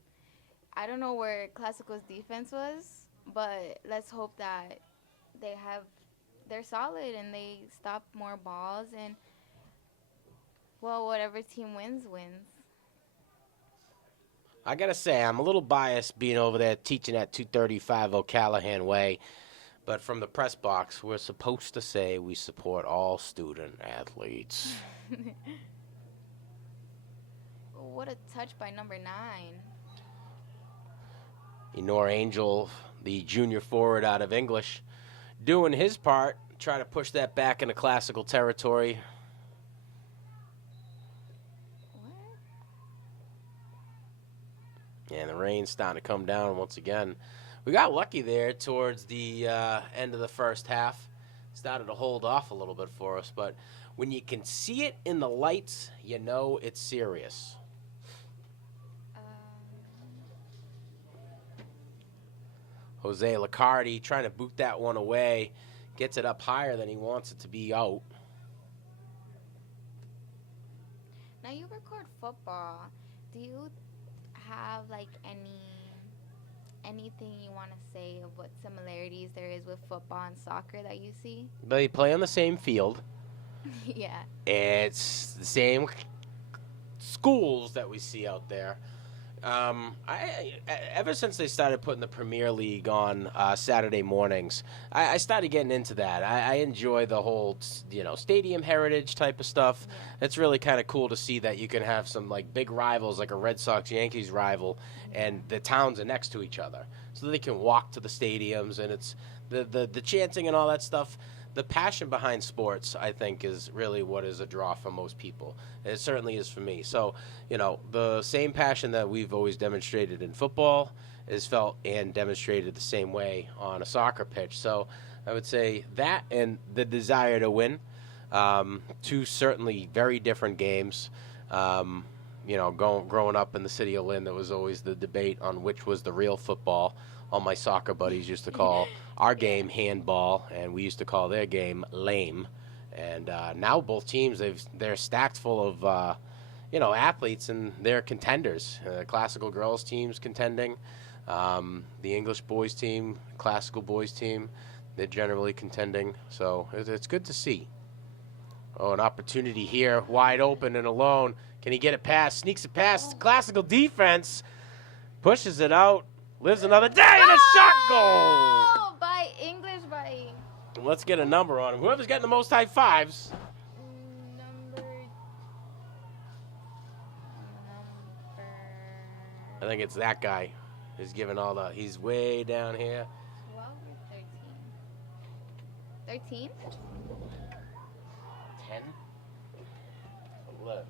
I don't know where Classical's defense was, but let's hope that they're solid and they stop more balls, and well, whatever team wins. I gotta say, I'm a little biased being over there teaching at 235 O'Callahan Way, but from the press box, we're supposed to say we support all student athletes. What a touch by number 9. Enor Angel, the junior forward out of English, doing his part, try to push that back into Classical territory. And the rain's starting to come down once again. We got lucky there towards the end of the first half. Started to hold off a little bit for us, but when you can see it in the lights, you know it's serious. Jose Licardi trying to boot that one away. Gets it up higher than he wants it to be out. Now you record football. Do you have like anything you want to say of what similarities there is with football and soccer that you see? They play on the same field. Yeah. It's the same schools that we see out there. Ever since they started putting the Premier League on Saturday mornings, I started getting into that. I enjoy the whole, stadium heritage type of stuff. Yeah. It's really kind of cool to see that you can have some like big rivals, like a Red Sox-Yankees rival, and the towns are next to each other, so they can walk to the stadiums, and it's the chanting and all that stuff. The passion behind sports, I think, is really what is a draw for most people. It certainly is for me. So, the same passion that we've always demonstrated in football is felt and demonstrated the same way on a soccer pitch. So I would say that and the desire to win, two certainly very different games. Growing up in the city of Lynn, there was always the debate on which was the real football. All my soccer buddies used to call our game handball, and we used to call their game lame. And now both teams, they're stacked full of, athletes, and they're contenders. Classical girls teams contending. The English boys team, classical boys team, they're generally contending. So it's good to see. Oh, an opportunity here, wide open and alone. Can he get it past? Sneaks it past. Classical defense. Pushes it out. Lives another day and a shot goal. Oh, by English, by Let's get a number on him. Whoever's getting the most high fives. number. I think it's that guy. He's giving all the. He's way down here. 12 or 13? 13? 10. 11.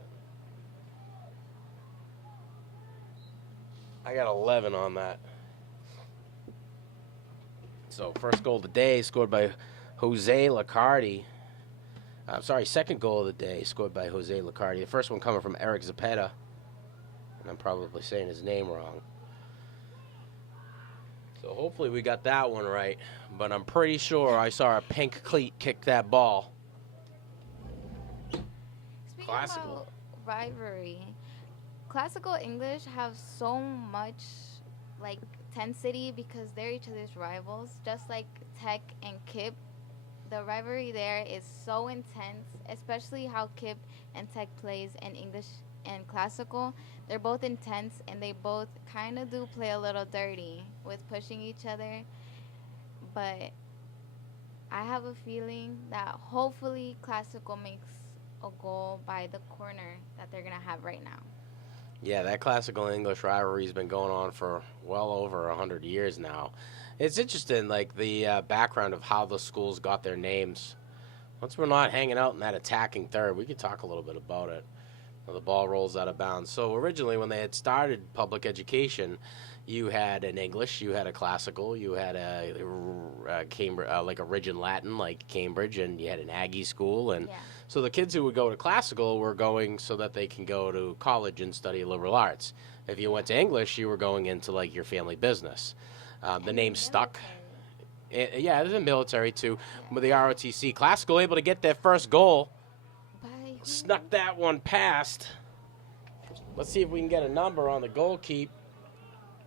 I got 11 on that. So first goal of the day scored by Jose Licardi. Second goal of the day scored by Jose Licardi. The first one coming from Eric Zapata. And I'm probably saying his name wrong. So hopefully we got that one right. But I'm pretty sure I saw a pink cleat kick that ball. Speaking Classical. about rivalry, classical English have so much like intensity because they're each other's rivals. Just like Tech and Kip, the rivalry there is so intense, especially how Kip and Tech plays in English and classical. They're both intense, and they both kind of do play a little dirty with pushing each other. But I have a feeling that hopefully classical makes a goal by the corner that they're going to have right now. Yeah, that classical English rivalry has been going on for well over 100 years now. It's interesting, like the background of how the schools got their names. Once we're not hanging out in that attacking third, we could talk a little bit about it. The ball rolls out of bounds. So originally, when they had started public education, you had an English, you had a classical, you had a Cambridge, like a Ridge and Latin, like Cambridge, and you had an Aggie school, and so the kids who would go to classical were going so that they can go to college and study liberal arts. If you went to English, you were going into like your family business. The name stuck. Yeah, there's a military too. With the ROTC, classical able to get their first goal. Snuck that one past. Let's see if we can get a number on the goal keep.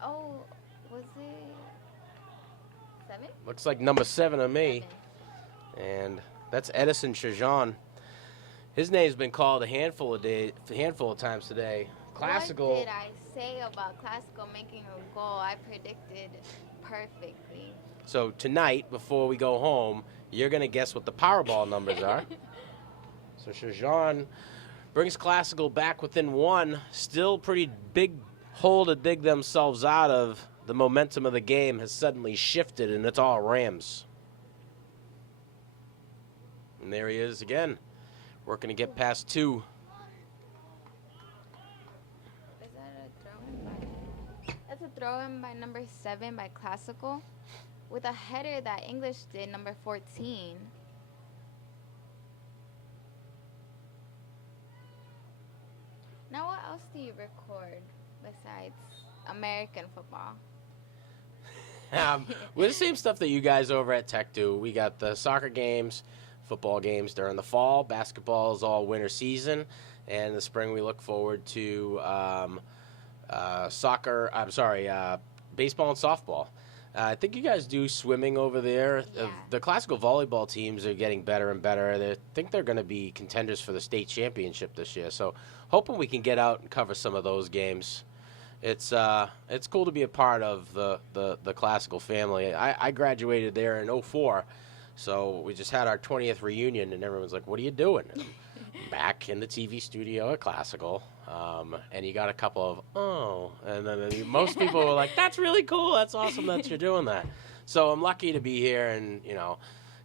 Oh, was it 7? Looks like number 7 to me. And that's Edison Chajon. His name's been called a handful of times today. Classical. What did I say about classical making a goal? I predicted perfectly. So tonight, before we go home, you're going to guess what the Powerball numbers are. So Chajon brings classical back within 1. Still pretty big hole to dig themselves out of. The momentum of the game has suddenly shifted, and it's all Rams. And there he is again, working to get past 2. Is that a throw-in? That's a throw-in by number 7 by classical, with a header that English did, number 14. Now, what else do you record besides American football? We're the same stuff that you guys over at Tech do. We got the soccer games, football games during the fall. Basketball is all winter season. And in the spring, we look forward to baseball and softball. I think you guys do swimming over there. Yeah. The classical volleyball teams are getting better and better. I think they're going to be contenders for the state championship this year. So hoping we can get out and cover some of those games. It's cool to be a part of the classical family. I graduated there in '04, so we just had our 20th reunion, and everyone's like, "What are you doing?" And I'm back in the TV studio at Classical, and you got a couple of and then most people were like, "That's really cool. That's awesome that you're doing that." So I'm lucky to be here, and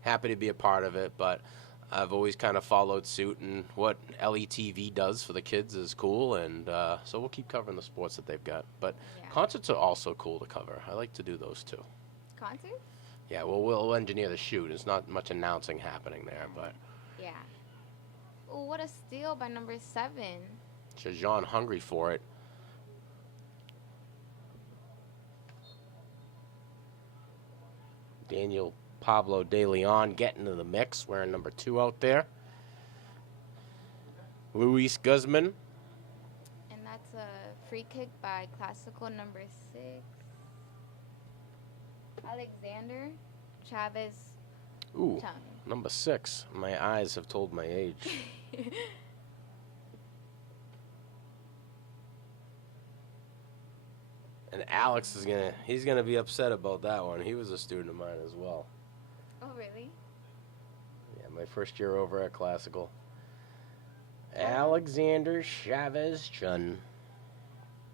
happy to be a part of it, but. I've always kind of followed suit, and what LETV does for the kids is cool, and so we'll keep covering the sports that they've got. But concerts are also cool to cover. I like to do those too. Concerts? Yeah, well, we'll engineer the shoot. There's not much announcing happening there, but Yeah. Oh, what a steal by number 7. Shajan hungry for it. Daniel Pablo De Leon getting into the mix, wearing number 2 out there. Luis Guzman. And that's a free kick by Classical number 6. Alexander Chavez Ooh, Chung. number 6. My eyes have told my age. And Alex he's gonna be upset about that one. He was a student of mine as well. Oh, really? Yeah, my first year over at Classical. Alexander Chavez Chun.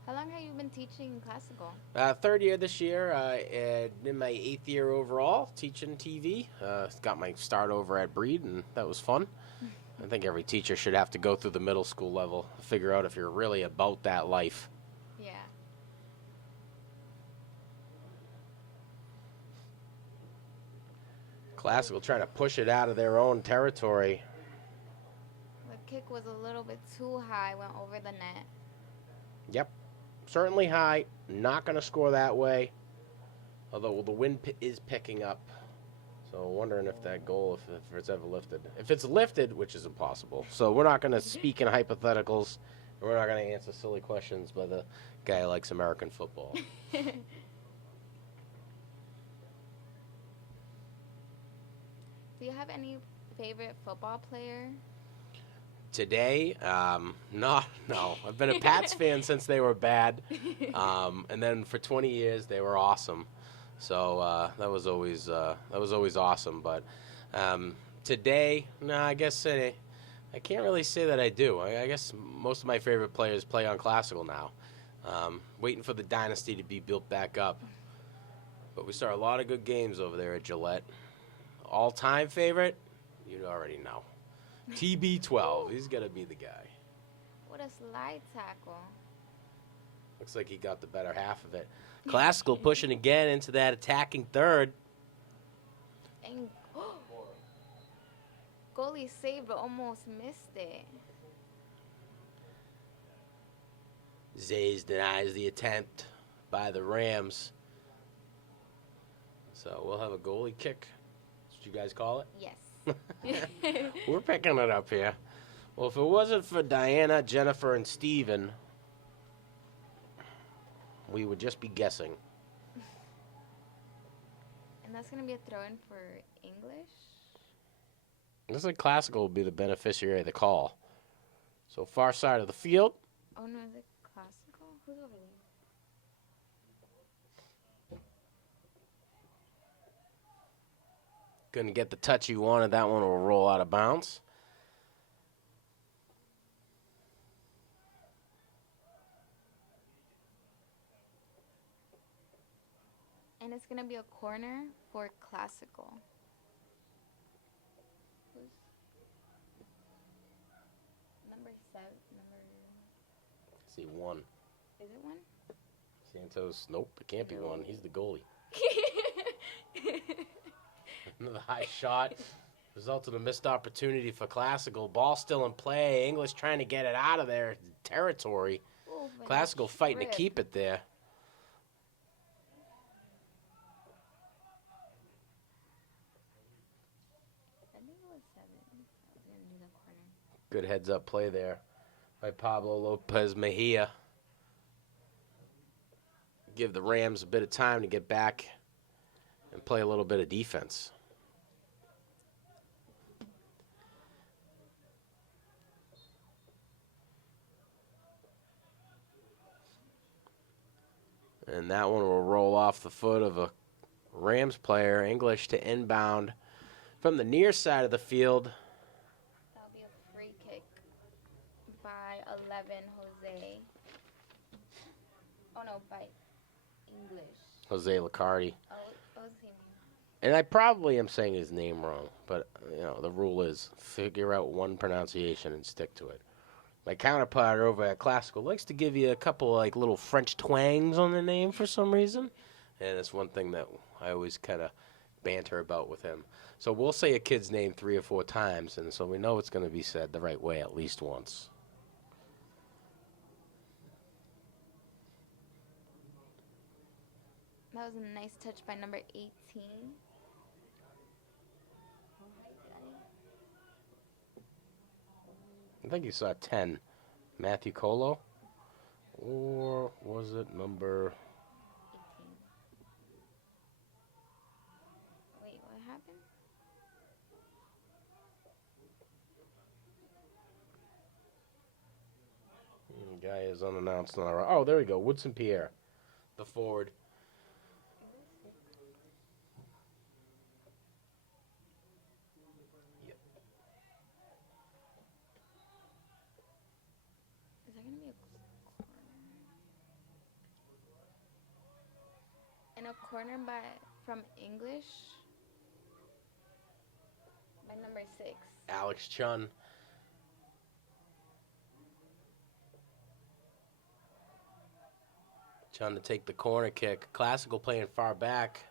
How long have you been teaching Classical? 3rd year this year. In my 8th year overall, teaching TV. Got my start over at Breed, and that was fun. I think every teacher should have to go through the middle school level, figure out if you're really about that life. Yeah. Classical trying to push it out of their own territory. The kick was a little bit too high, went over the net. Yep, certainly high. Not going to score that way. Although the wind is picking up. So wondering if that goal, if it's ever lifted. If it's lifted, which is impossible. So we're not going to speak in hypotheticals. And we're not going to answer silly questions by the guy who likes American football. Do you have any favorite football player? Today, no. I've been a Pats fan since they were bad, and then for 20 years they were awesome. So that was always awesome. But today, no, I guess I can't really say that I do. I guess most of my favorite players play on Classical now. Waiting for the dynasty to be built back up. But we saw a lot of good games over there at Gillette. All-time favorite, you'd already know. TB12, he's going to be the guy. What a slide tackle. Looks like he got the better half of it. Classical pushing again into that attacking third. And goalie saved but almost missed it. Zays denies the attempt by the Rams. So we'll have a goalie kick. That's what you guys call it? Yes. We're picking it up here. Well, if it wasn't for Diana, Jennifer, and Steven, we would just be guessing. And that's going to be a throw-in for English? Looks like Classical will be the beneficiary of the call. So far side of the field. Oh, no, is it Classical? Who's over there? Couldn't get the touch you wanted. That one will roll out of bounds. And it's going to be a corner for Classical. Who's number 7? See, 1. Is it 1? Santos, nope, it can't be 1. He's the goalie. Another high shot. Resulted in a missed opportunity for Classical. Ball still in play. English trying to get it out of their territory. Ooh, Classical fighting to keep it there. gonna do the corner. Good heads-up play there by Pablo Lopez Mejia. Give the Rams a bit of time to get back and play a little bit of defense. And that one will roll off the foot of a Rams player, English to inbound from the near side of the field. That'll be a free kick by 11, Jose. Oh no, by English. Jose Licardi. Oh, what was his name? And I probably am saying his name wrong, but the rule is figure out one pronunciation and stick to it. My counterpart over at Classical likes to give you a couple like little French twangs on the name for some reason, and it's one thing that I always kind of banter about with him. So we'll say a kid's name 3 or 4 times, and so we know it's going to be said the right way at least once. That was a nice touch by number 18. I think you saw 10. Matthew Colo? Or was it number... 18. Wait, what happened? Guy is unannounced. Oh, there we go. Woodson Pierre, the forward. Yep. Is that going to be a corner? And a corner from English by number 6. Alex Chun. Chun to take the corner kick. Classical playing far back.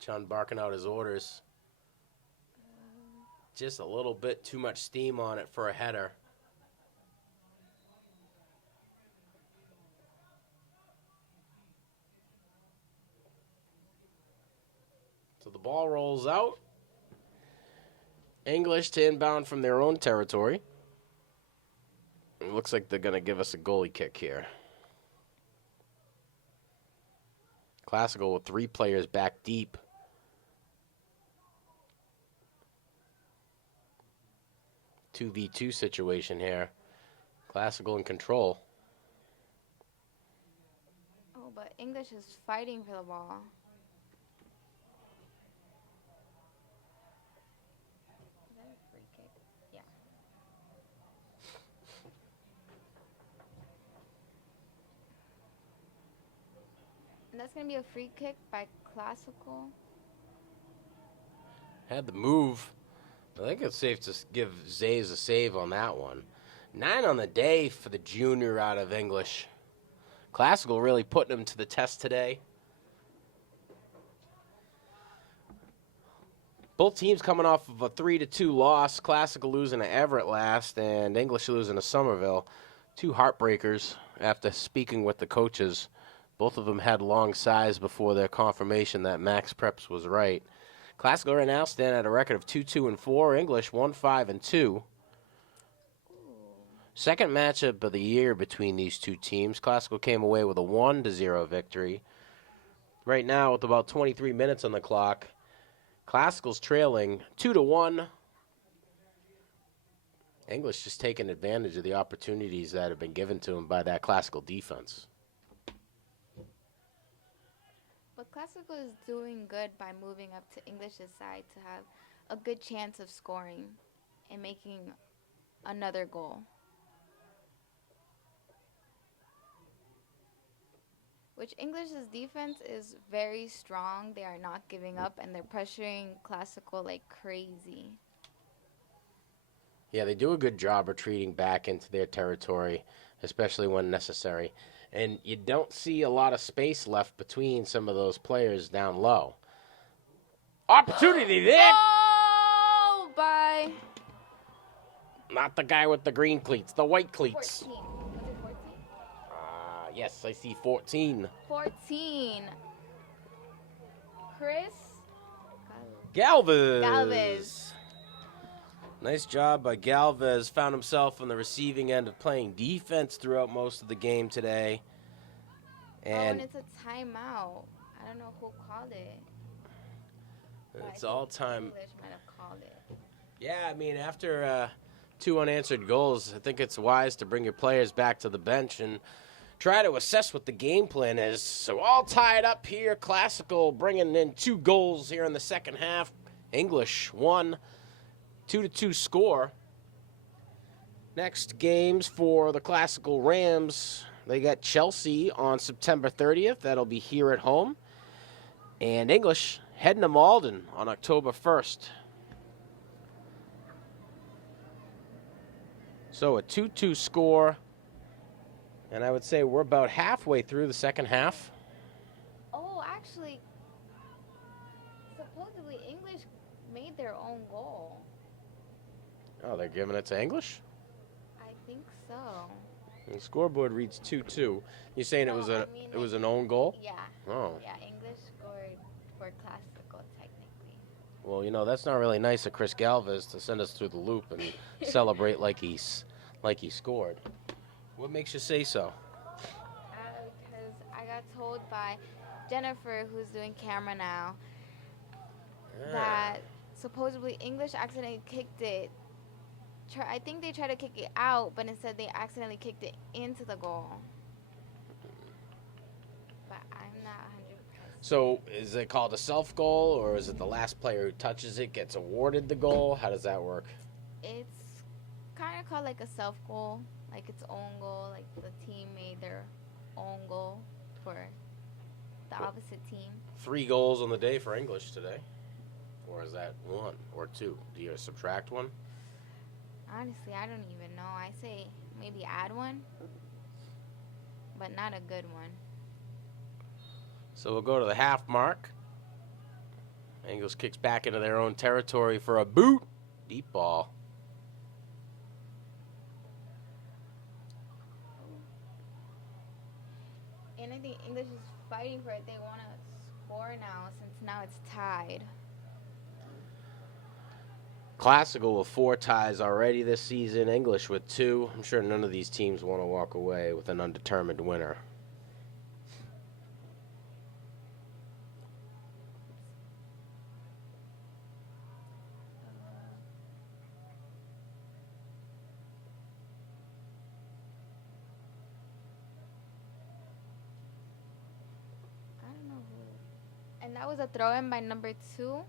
Chun barking out his orders. Just a little bit too much steam on it for a header. So the ball rolls out. English to inbound from their own territory. It looks like they're going to give us a goalie kick here. Classical with 3 players back deep. Two v 2 situation here. Classical in control. Oh, but English is fighting for the ball. Is that a free kick? Yeah. And that's going to be a free kick by Classical. Had the move. I think it's safe to give Zays a save on that one. 9 on the day for the junior out of English. Classical really putting him to the test today. Both teams coming off of a 3-2 loss. Classical losing to Everett last and English losing to Somerville. 2 heartbreakers after speaking with the coaches. Both of them had long sighs before their confirmation that Max Preps was right. Classical right now stand at a record of 2-4. English 1-5-2. Second matchup of the year between these two teams. Classical came away with a 1-0 victory. Right now, with about 23 minutes on the clock, Classical's trailing 2-1. English just taking advantage of the opportunities that have been given to him by that Classical defense. But Classical is doing good by moving up to English's side to have a good chance of scoring and making another goal. Which English's defense is very strong. They are not giving up, and they're pressuring Classical like crazy. Yeah, they do a good job retreating back into their territory, especially when necessary. And you don't see a lot of space left between some of those players down low. Opportunity there! Oh, by Not the guy with the green cleats, the white cleats. 14. Was it 14? Yes, I see 14. 14. Chris Galvez. Nice job by Galvez. Found himself on the receiving end of playing defense throughout most of the game today. And it's a timeout. I don't know who called it. It's all time. English might have called it. Yeah, I mean, after 2 unanswered goals, I think it's wise to bring your players back to the bench and try to assess what the game plan is. So all tied up here. Classical bringing in 2 goals here in the second half. English 1, 2-2 score. Next games for the Classical Rams. They got Chelsea on September 30th. That'll be here at home. And English heading to Malden on October 1st. So a 2-2 score. And I would say we're about halfway through the second half. Oh, actually, supposedly English made their own goal. Oh, they're giving it to English? I think so. The scoreboard reads 2-2. You saying it was an own goal? Yeah. Oh. Yeah, English scored for Classical technically. Well, you know, that's not really nice of Chris Galvez to send us through the loop and celebrate like he scored. What makes you say so? Because I got told by Jennifer, who's doing camera now, that supposedly English accidentally kicked it. I think they tried to kick it out, but instead they accidentally kicked it into the goal. But I'm not 100%. So is it called a self-goal, or is it the last player who touches it gets awarded the goal? How does that work? It's kind of called like a self-goal, like its own goal, like the team made their own goal for the opposite team. 3 goals on the day for English today. Or is that 1 or 2? Do you subtract 1? Honestly, I don't even know. I say maybe add 1, but not a good one. So we'll go to the half mark. English kicks back into their own territory for a boot. Deep ball. And I think English is fighting for it. They want to score now since now it's tied. Classical with 4 ties already this season. English with 2. I'm sure none of these teams want to walk away with an undetermined winner. I don't know who. And that was a throw-in by number 2.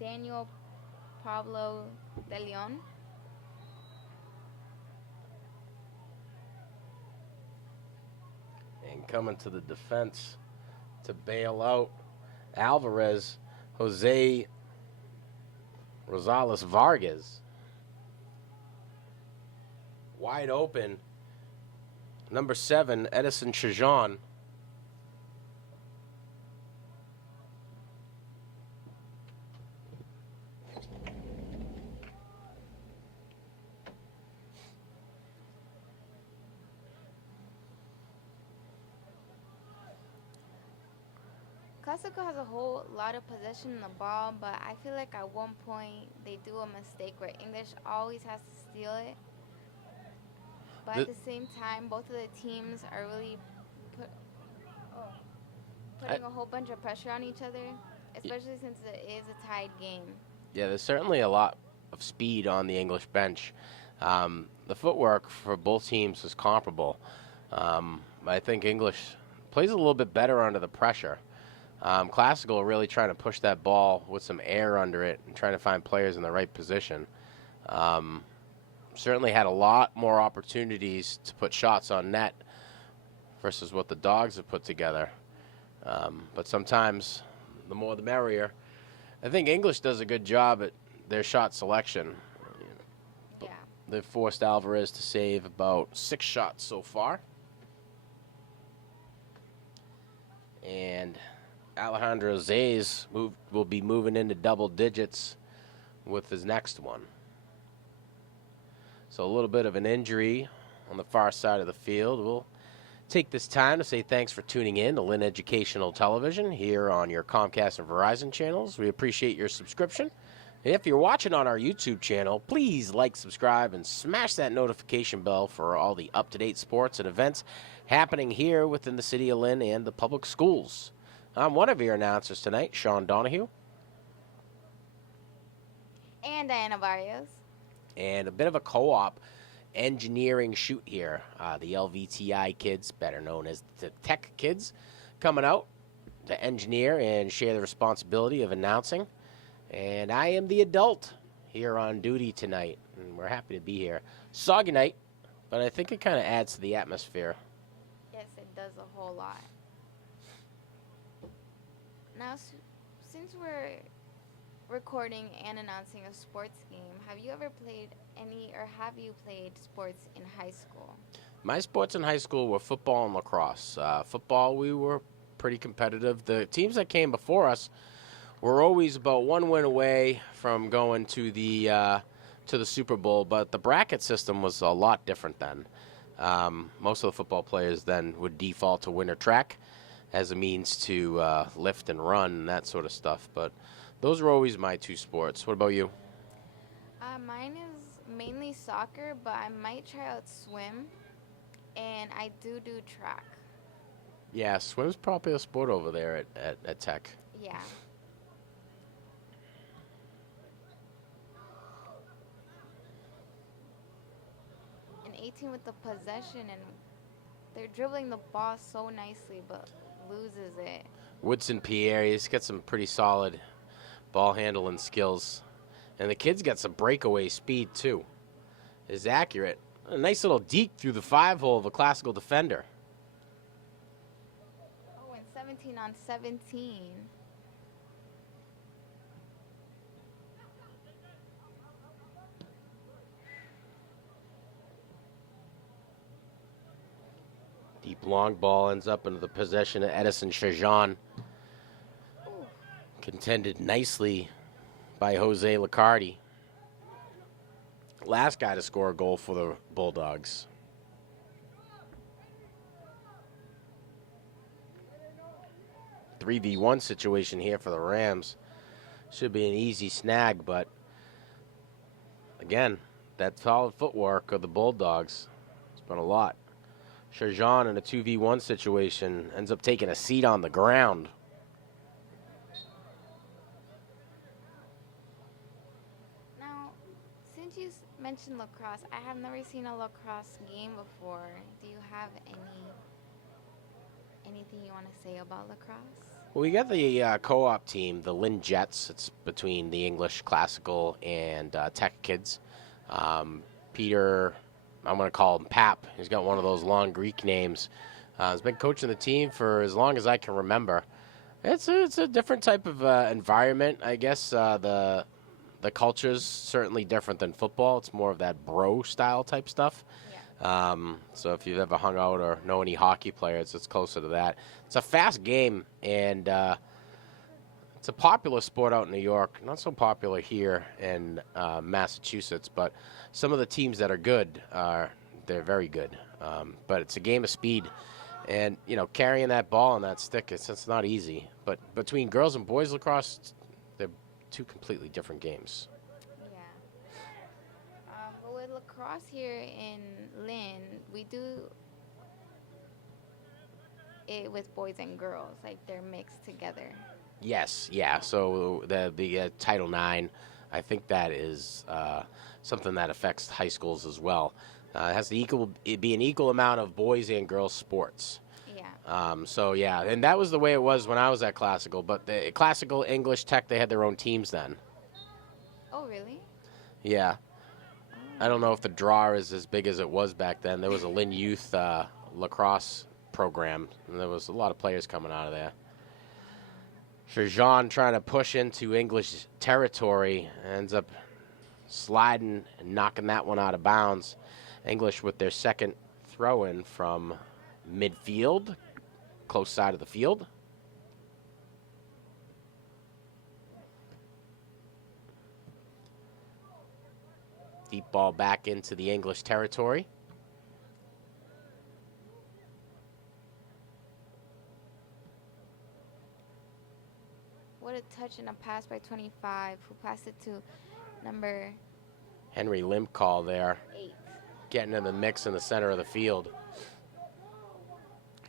Daniel Pablo De Leon. And coming to the defense to bail out Alvarez, Jose Rosales Vargas. Wide open. Number 7, Edison Chajon. Classical has a whole lot of possession in the ball, but I feel like at one point they do a mistake where English always has to steal it. But at the same time, both of the teams are really putting a whole bunch of pressure on each other, especially since it is a tied game. Yeah, there's certainly a lot of speed on the English bench. The footwork for both teams is comparable. I think English plays a little bit better under the pressure. Classical really trying to push that ball with some air under it and trying to find players in the right position. Certainly had a lot more opportunities to put shots on net versus what the Dogs have put together. But sometimes the more the merrier. I think English does a good job at their shot selection. Yeah. They've forced Alvarez to save about 6 shots so far. And Alejandro Zayas will be moving into double digits with his next one. So a little bit of an injury on the far side of the field. We'll Take this time to say thanks for tuning in to Lynn Educational Television here on your Comcast and Verizon channels. We appreciate your subscription. If you're watching on our YouTube channel, please like, subscribe, and smash that notification bell for all the up-to-date sports and events happening here within the city of Lynn and the public schools. I'm one of your announcers tonight, Sean Donahue. And Diana Barrios. And a bit of a co-op engineering shoot here. The LVTI kids, better known as the tech kids, coming out to engineer and share the responsibility of announcing. And I am the adult here on duty tonight, and we're happy to be here. Soggy night, but I think it kind of adds to the atmosphere. Yes, it does a whole lot. Now, since we're recording and announcing a sports game, have you ever played any, or have you played sports in high school? My sports in high school were football and lacrosse. Football, we were pretty competitive. The teams that came before us were always about one win away from going to the Super Bowl, but the bracket system was a lot different then. Most of the football players then would default to winter track as a means to lift and run and that sort of stuff, but those were always my two sports. What about you? Mine is mainly soccer, but I might try out swim, and I do track. Yeah, swim's probably a sport over there at Tech. Yeah. And 18 with the possession, and they're dribbling the ball so nicely, but loses it. Woodson Pierre, he's got some pretty solid ball handling skills. And the kid's got some breakaway speed, too. Is accurate. A nice little deke through the 5-hole of a classical defender. Oh, and 17 on 17. Deep long ball ends up into the possession of Edison Chajan. Contended nicely by Jose Licardi. Last guy to score a goal for the Bulldogs. A 3v1 situation here for the Rams. Should be an easy snag, but again, that solid footwork of the Bulldogs. It's been a lot. Chajan in a 2v1 situation ends up taking a seat on the ground. Mentioned lacrosse. I have never seen a lacrosse game before. Do you have anything you want to say about lacrosse? Well, we got the co-op team, the Lynn Jets. It's between the English Classical and Tech kids. Peter, I'm going to call him Pap. He's got one of those long Greek names. He's been coaching the team for as long as I can remember. It's a different type of environment, I guess. The culture's certainly different than football. It's more of that bro-style type stuff. Yeah. So if you've ever hung out or know any hockey players, it's closer to that. It's a fast game, and it's a popular sport out in New York. Not so popular here in Massachusetts, but some of the teams that are good, they're very good. But it's a game of speed. And, you know, carrying that ball and that stick, it's not easy. But between girls and boys lacrosse, they're two completely different games. Yeah. But with lacrosse here in Lynn, we do it with boys and girls, like they're mixed together. Yes, yeah. So the Title IX, I think that is something that affects high schools as well. It has to be an equal amount of boys and girls sports. So, yeah, and that was the way it was when I was at Classical. But the Classical, English, Tech, they had their own teams then. Oh, really? Yeah. I don't know if the draw is as big as it was back then. There was a Lynn Youth lacrosse program, and there was a lot of players coming out of there. Chajan trying to push into English territory ends up sliding and knocking that one out of bounds. English with their second throw-in from midfield, close side of the field. Deep ball back into the English territory. What a touch and a pass by 25, who passed it to number Henry limp call there, 8. getting in the mix in the center of the field.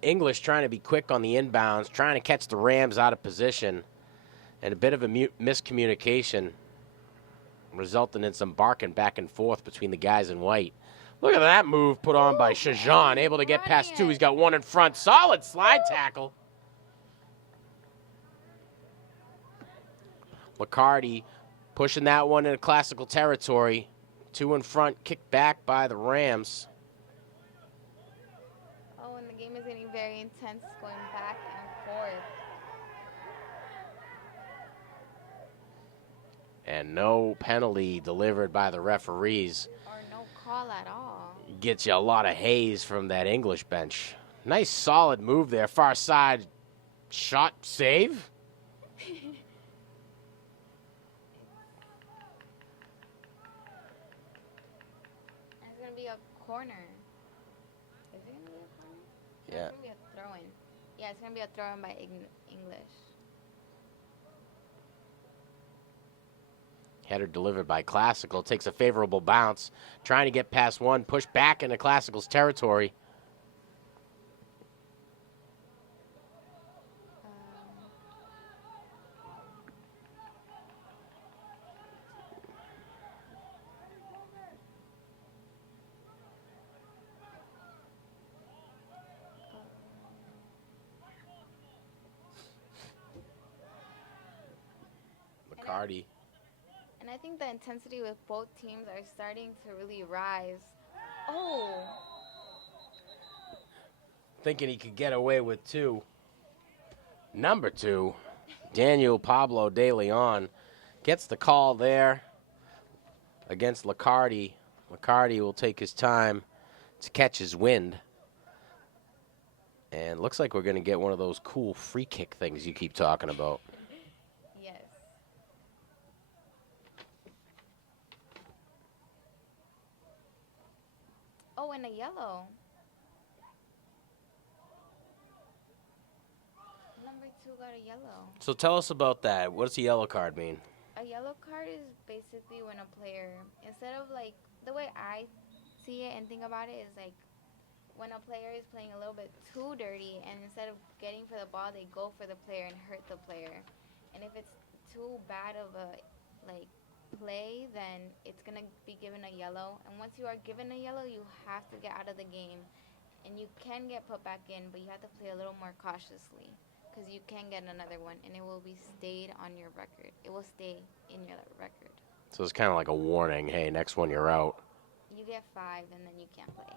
English trying to be quick on the inbounds, trying to catch the Rams out of position, and a bit of a miscommunication resulting in some barking back and forth between the guys in white. Look at that move put on by Shajan, able to get past two. He's got one in front. Solid slide tackle. McCarty pushing that one into classical territory. 2 in front, kicked back by the Rams. Oh, and the game is getting very intense, going back and forth. And no penalty delivered by the referees. Or no call at all. Gets you a lot of haze from that English bench. Nice solid move there. Far side shot save. It's going to be a corner. Is it going to be a corner? Yeah. It's going to be a throw-in. Yeah, it's going to be a throw-in by English. Header delivered by Classical. Takes a favorable bounce. Trying to get past one. Push back into Classical's territory. McCarty. And I think the intensity with both teams are starting to really rise. Oh! Thinking he could get away with 2. Number 2, Daniel Pablo De Leon, gets the call there against Licardi. Licardi will take his time to catch his wind. And looks like we're going to get one of those cool free kick things you keep talking about. Yes. Oh, and a yellow. Number 2 got a yellow. So tell us about that. What does a yellow card mean? A yellow card is basically when a player, instead of like, the way I see it and think about it is like, when a player is playing a little bit too dirty, and instead of getting for the ball, they go for the player and hurt the player. And if it's too bad of a like play, then it's gonna be given a yellow. And once you are given a yellow, you have to get out of the game, and you can get put back in, but you have to play a little more cautiously, because you can get another one, and it will be stayed on your record. It will stay in your record. So it's kind of like a warning. Hey, next one you're out. You get 5, and then you can't play.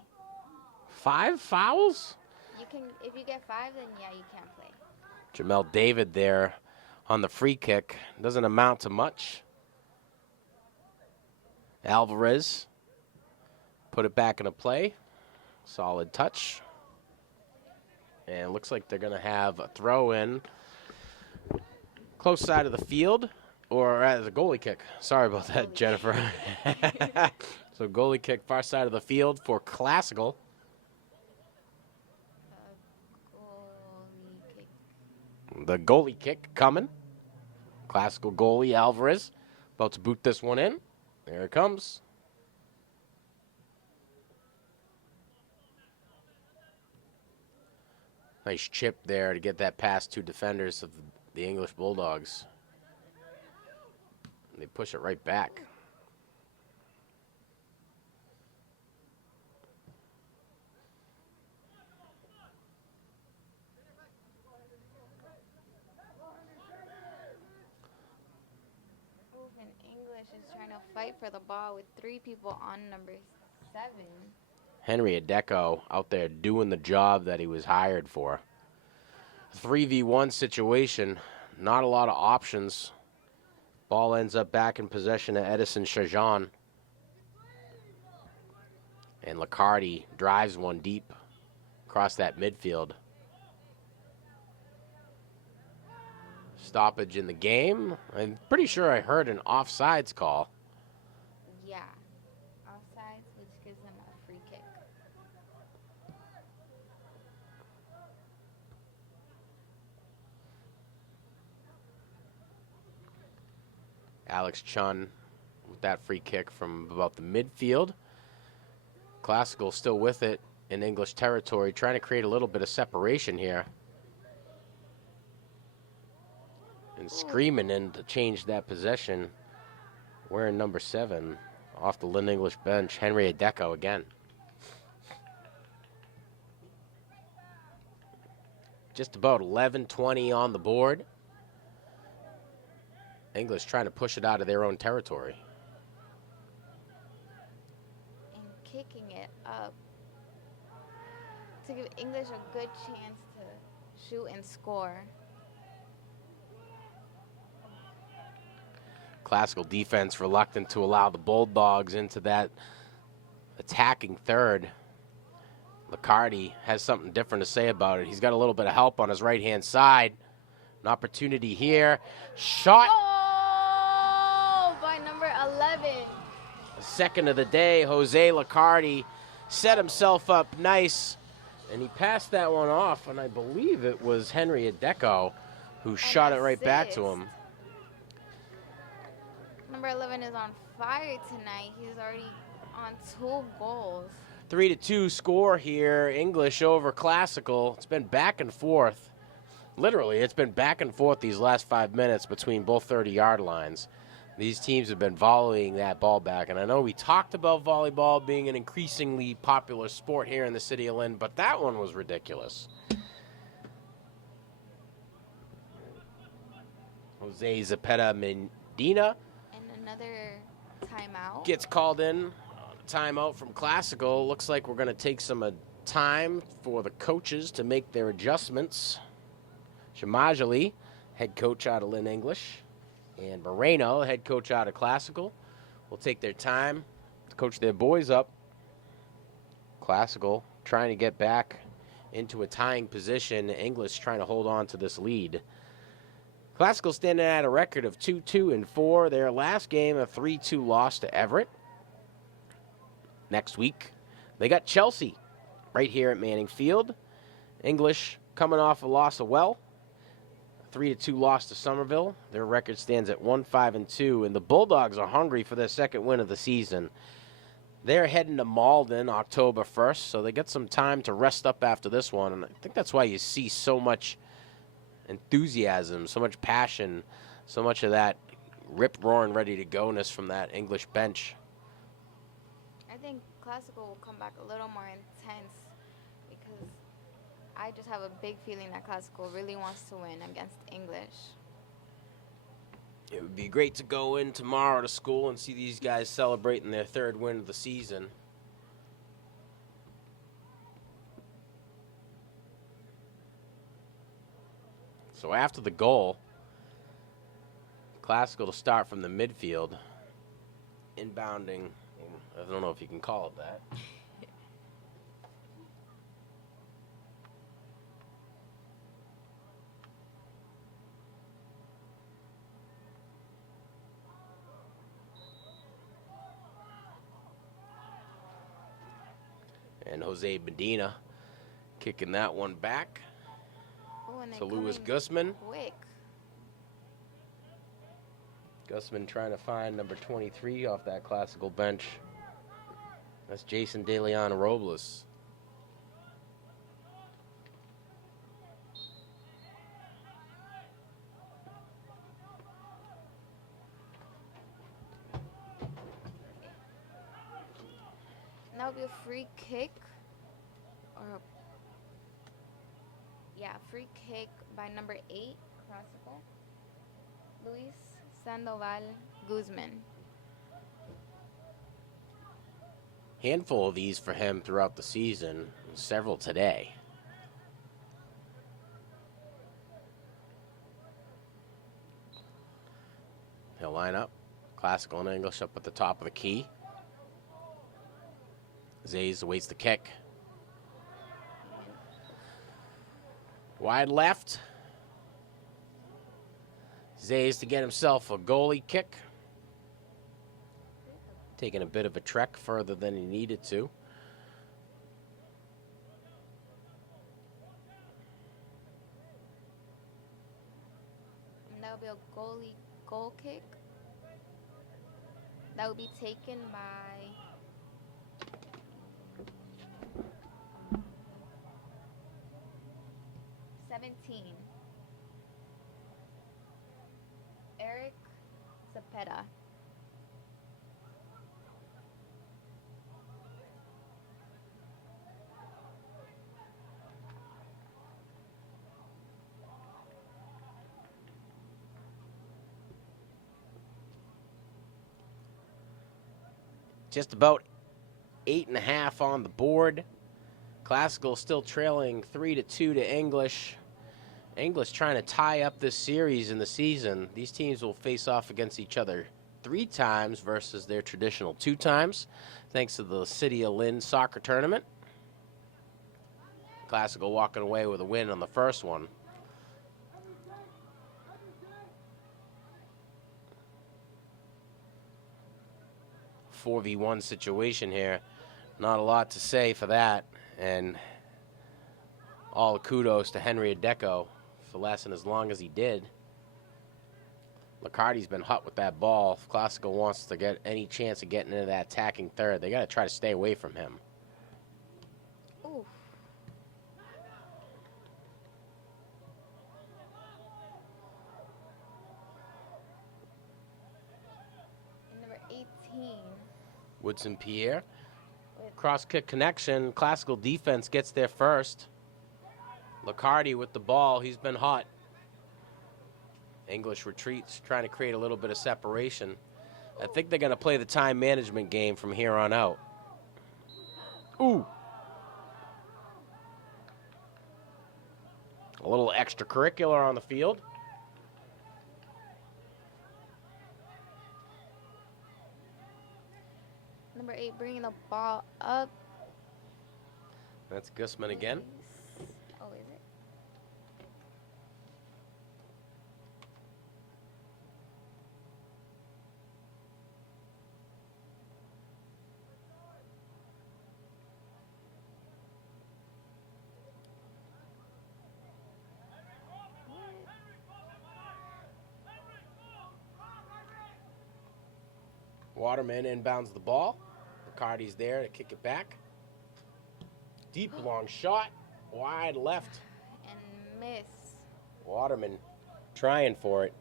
5 fouls? You can, if you get 5, then yeah, you can't play. Jamel David there on the free kick. Doesn't amount to much. Alvarez put it back into play. Solid touch. And it looks like they're going to have a throw in close side of the field, or as a goalie kick. Sorry about that, Jennifer. So goalie kick far side of the field for Classical. Goalie kick. The goalie kick coming. Classical goalie Alvarez about to boot this one in. There it comes. Nice chip there to get that past 2 defenders of the English Bulldogs. And they push it right back. And English is trying to fight for the ball with 3 people on number 7. Henry Adeco out there doing the job that he was hired for. 3v1 situation, not a lot of options. Ball ends up back in possession of Edison Shajan. And Licardi drives one deep across that midfield. Stoppage in the game. I'm pretty sure I heard an offsides call. Yeah. Offsides, which gives them a free kick. Alex Chun with that free kick from about the midfield. Classical still with it in English territory, trying to create a little bit of separation here. And screaming in to change that possession. Wearing number 7 off the Lynn English bench, Henry Adeco again. Just about 11:20 on the board. English trying to push it out of their own territory. And kicking it up to give English a good chance to shoot and score. Classical defense reluctant to allow the Bulldogs into that attacking third. Licardi has something different to say about it. He's got a little bit of help on his right-hand side. An opportunity here. Shot. Oh, by number 11. The second of the day, Jose Licardi set himself up nice, and he passed that one off, and I believe it was Henry Adeco who shot it right back to him. Number 11 is on fire tonight. He's already on 2 goals. 3-2 score here. English over Classical. It's been back and forth. Literally, it's been back and forth these last 5 minutes between both 30-yard lines. These teams have been volleying that ball back. And I know we talked about volleyball being an increasingly popular sport here in the city of Lynn, but that one was ridiculous. Jose Zapeta Medina Another timeout. gets called in. Timeout from Classical. Looks like we're going to take some time for the coaches to make their adjustments. Shamajali, head coach out of Lynn English, and Moreno, head coach out of Classical, will take their time to coach their boys up. Classical trying to get back into a tying position. English trying to hold on to this lead. Classical standing at a record of 2-2-4. Their last game, a 3-2 loss to Everett. Next week, they got Chelsea right here at Manning Field. English coming off a loss of Well. 3-2 loss to Somerville. Their record stands at 1-5-2, and the Bulldogs are hungry for their second win of the season. They're heading to Malden October 1st, so they get some time to rest up after this one, and I think that's why you see so much enthusiasm, so much passion, so much of that rip-roaring, ready-to-go-ness from that English bench. I think Classical will come back a little more intense because I just have a big feeling that Classical really wants to win against English. It would be great to go in tomorrow to school and see these guys celebrating their 3rd win of the season. So after the goal, Classical to start from the midfield, inbounding. I don't know if you can call it that. And Jose Medina kicking that one back to Louis Guzman. Quick. Guzman trying to find number 23 off that Classical bench. That's Jason DeLeon Robles. And that would be a free kick. Free kick by number 8, Classical. Luis Sandoval Guzman. Handful of these for him throughout the season, several today. He'll line up. Classical and English up at the top of the key. Zays awaits the kick. Wide left. Zays to get himself a goalie kick. Taking a bit of a trek further than he needed to. And that'll be a goalie goal kick. That will be taken by 17. Eric Cepeda. Just about 8.5 on the board. Classical still trailing 3-2 to English. English trying to tie up this series in the season. These teams will face off against each other 3 times versus their traditional 2 times, thanks to the City of Lynn soccer tournament. Classical walking away with a win on the first one. A 4v1 situation here. Not a lot to say for that. And all the kudos to Henry Adeco for lasting as long as he did. Licardi's been hot with that ball. If Classical wants to get any chance of getting into that attacking third, they got to try to stay away from him. Ooh. Number 18. Woodson Pierre. Cross kick connection. Classical defense gets there first. Licardi with the ball. He's been hot. English retreats, trying to create a little bit of separation. I think they're going to play the time management game from here on out. Ooh. A little extracurricular on the field. Number 8 bringing the ball up. That's Gusman again. Oh, is it? Waterman inbounds the ball. Ricardi's there to kick it back. Deep long shot. Wide left. And miss. Waterman trying for it.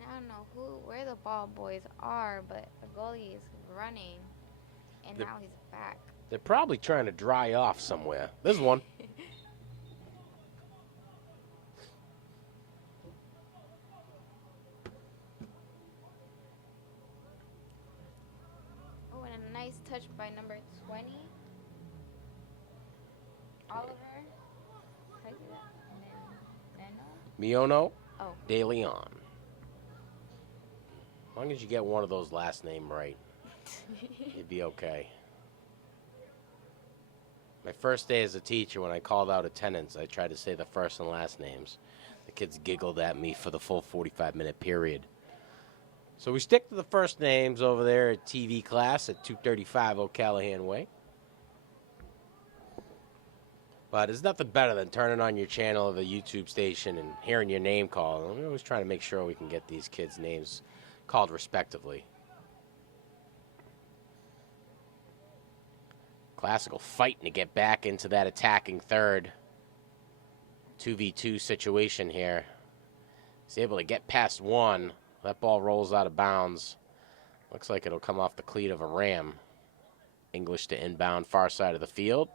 Now I don't know where the ball boys are, but the goalie is running, and now he's back. They're probably trying to dry off somewhere. There's one. Oh, and a nice touch by number 20. Oliver. How do you say that? Miono Oh. De Leon. As long as you get one of those last name right, you'd be okay. My first day as a teacher, when I called out attendance, I tried to say the first and last names. The kids giggled at me for the full 45-minute period. So we stick to the first names over there at TV class at 235 O'Callahan Way. But there's nothing better than turning on your channel or the YouTube station and hearing your name called. I'm always trying to make sure we can get these kids' names called respectively. Classical fighting to get back into that attacking third. 2v2 situation here. He's able to get past one. That ball rolls out of bounds. Looks like it'll come off the cleat of a ram. English to inbound far side of the field.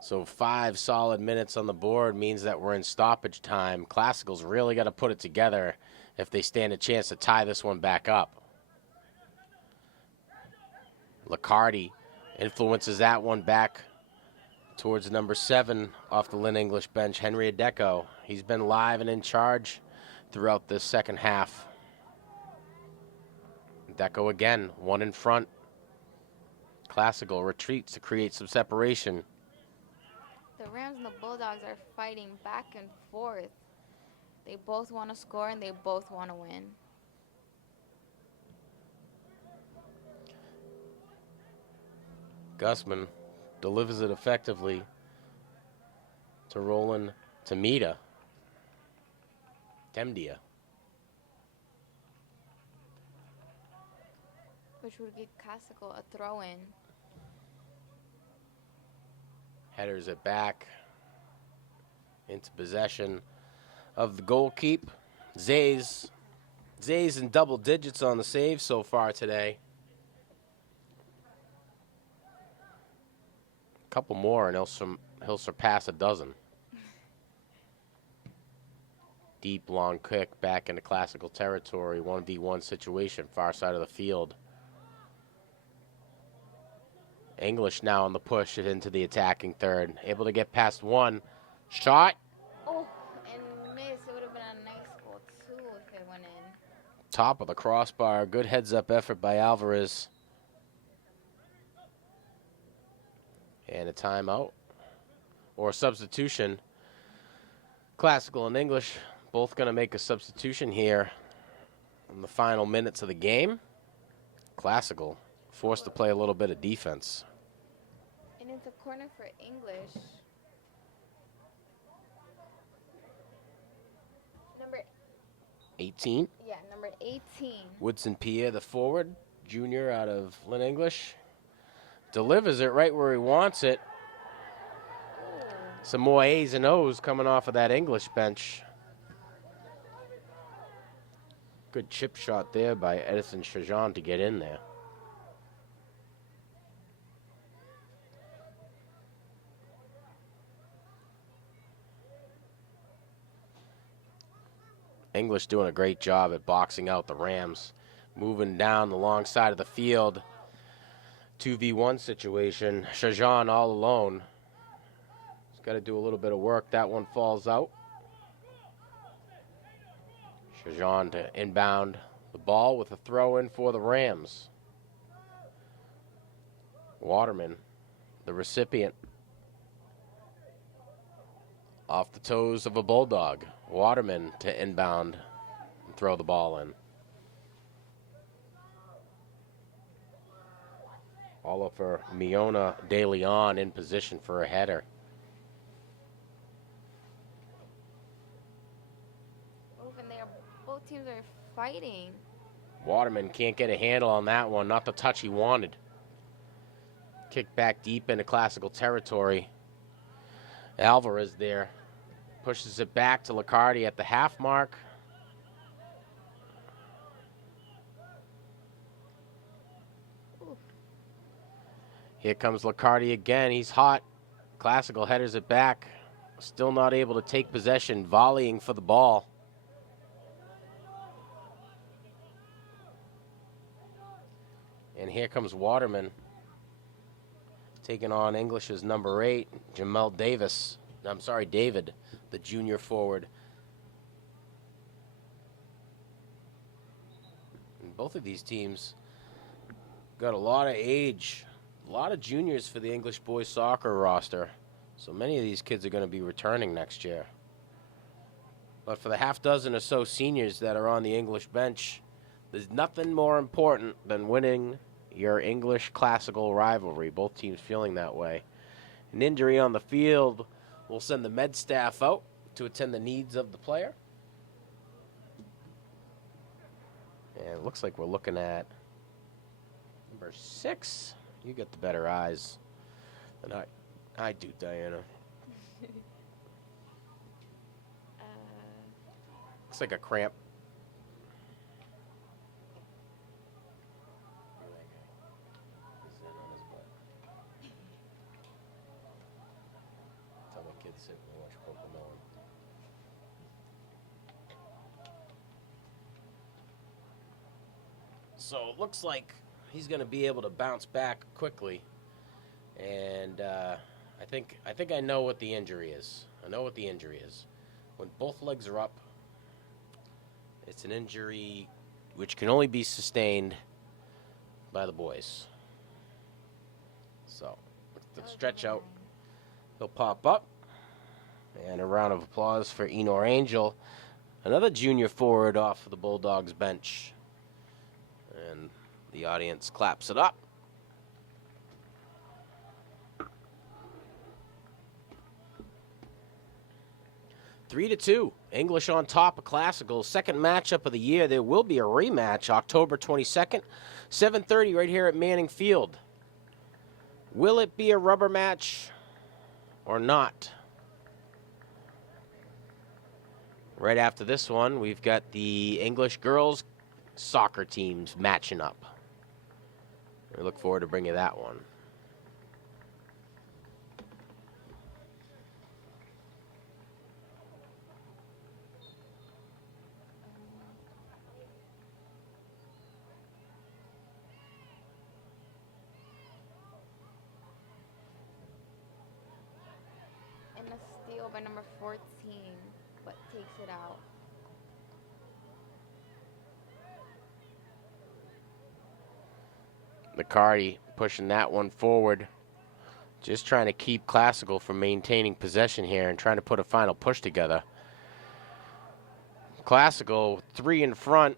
So 5 solid minutes on the board means that we're in stoppage time. Classical's really got to put it together if they stand a chance to tie this one back up. Licardi influences that one back towards number 7 off the Lynn English bench, Henry Adeco. He's been live and in charge throughout this second half. Deco again, one in front. Classical retreats to create some separation. The Rams and the Bulldogs are fighting back and forth. They both want to score and they both want to win. Gussman delivers it effectively to Roland Temdia. Which would give Classical a throw-in. Headers it back into possession of the goal keep. Zay's in double digits on the save so far today. A couple more and he'll surpass a dozen. Deep long kick back into Classical territory. 1v1 situation, far side of the field. English now on the push into the attacking third. Able to get past one. Shot. Oh, and miss. It would have been a nice goal, too, if it went in. Top of the crossbar. Good heads-up effort by Alvarez. And a timeout. Or a substitution. Classical and English both going to make a substitution here in the final minutes of the game. Classical forced to play a little bit of defense. And it's a corner for English. Number 18. Yeah, number 18. Woodson Pierre, the forward, junior out of Lynn English. Delivers it right where he wants it. Some more A's and O's coming off of that English bench. Good chip shot there by Edison Chajan to get in there. English doing a great job at boxing out the Rams. Moving down the long side of the field. 2v1 situation. Chajan all alone. He's got to do a little bit of work. That one falls out. Chajan to inbound the ball with a throw in for the Rams. Waterman, the recipient. Off the toes of a Bulldog. Waterman to inbound and throw the ball in. Oliver Miona De Leon in position for a header. Moving there. Both teams are fighting. Waterman can't get a handle on that one. Not the touch he wanted. Kick back deep into Classical territory. Alvarez there. Pushes it back to Licardi at the half mark. Here comes Licardi again. He's hot. Classical headers it back. Still not able to take possession. Volleying for the ball. And here comes Waterman. Taking on English's number 8, Jamel David, the junior forward. And both of these teams got a lot of age, a lot of juniors for the English boys soccer roster. So many of these kids are going to be returning next year. But for the half dozen or so seniors that are on the English bench, there's nothing more important than winning your English Classical rivalry. Both teams feeling that way. An injury on the field will send the med staff out to attend the needs of the player. And it looks like we're looking at number 6. You get the better eyes than I do, Diana. Looks like a cramp. Tell my kids sit and watch Pokemon. So it looks like he's going to be able to bounce back quickly, and I think I know what the injury is. When both legs are up, it's an injury which can only be sustained by the boys. So, the stretch out, he'll pop up. And a round of applause for Enor Angel, another junior forward off of the Bulldogs bench. And the audience claps it up. Three to 2. English on top of Classical. Second matchup of the year. There will be a rematch October 22nd, 7:30 right here at Manning Field. Will it be a rubber match or not? Right after this one, we've got the English girls soccer teams matching up. We look forward to bringing you that one. And a steal by number 14, but takes it out. McCarty pushing that one forward. Just trying to keep Classical from maintaining possession here and trying to put a final push together. Classical 3 in front.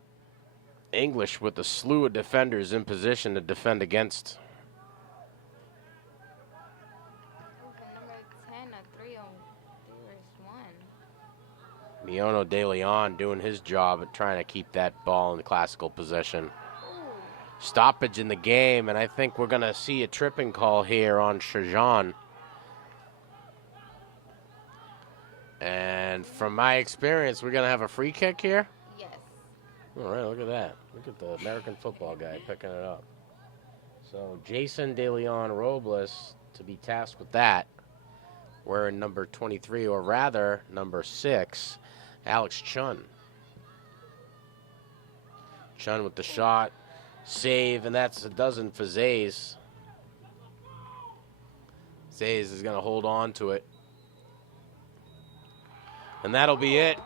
English with a slew of defenders in position to defend against. Number 10, a 3 on one. Miono De Leon doing his job at trying to keep that ball in the Classical possession. Stoppage in the game, and I think we're going to see a tripping call here on Shajan. And from my experience, we're going to have a free kick here. Yes. All right, look at that. Look at the American football guy picking it up. So Jason De Leon Robles to be tasked with that. Wearing number 23, or rather number 6, Alex Chun. Chun with the shot. Save, and that's a dozen for Zays. Zays is going to hold on to it. And that'll be it.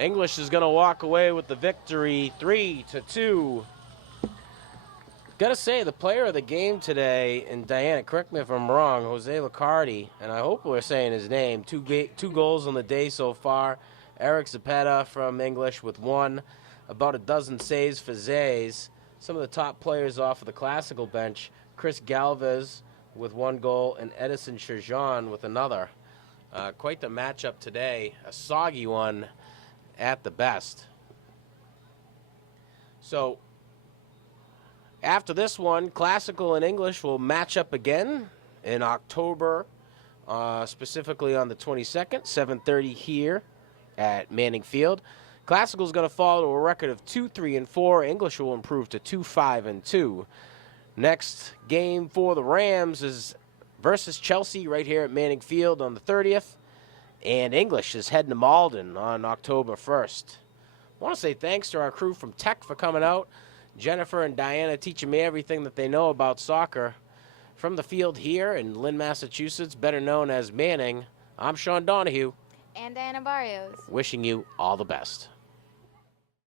English is going to walk away with the victory, 3-2. Gotta say, the player of the game today, and Diana, correct me if I'm wrong, Jose Licardi, and I hope we're saying his name, two goals on the day so far. Eric Zapata from English with 1, about a dozen saves for Zays. Some of the top players off of the Classical bench, Chris Galvez with 1 goal and Edison Shajan with another. Quite the matchup today, a soggy one at the best. So after this one, Classical and English will match up again in October, specifically on the 22nd, 7:30 here at Manning Field. Classical is going to fall to a record of 2-3-4. English will improve to 2-5-2. Next game for the Rams is versus Chelsea right here at Manning Field on the 30th. And English is heading to Malden on October 1st. I want to say thanks to our crew from Tech for coming out. Jennifer and Diana teaching me everything that they know about soccer. From the field here in Lynn, Massachusetts, better known as Manning, I'm Sean Donahue. And Diana Barrios. Wishing you all the best.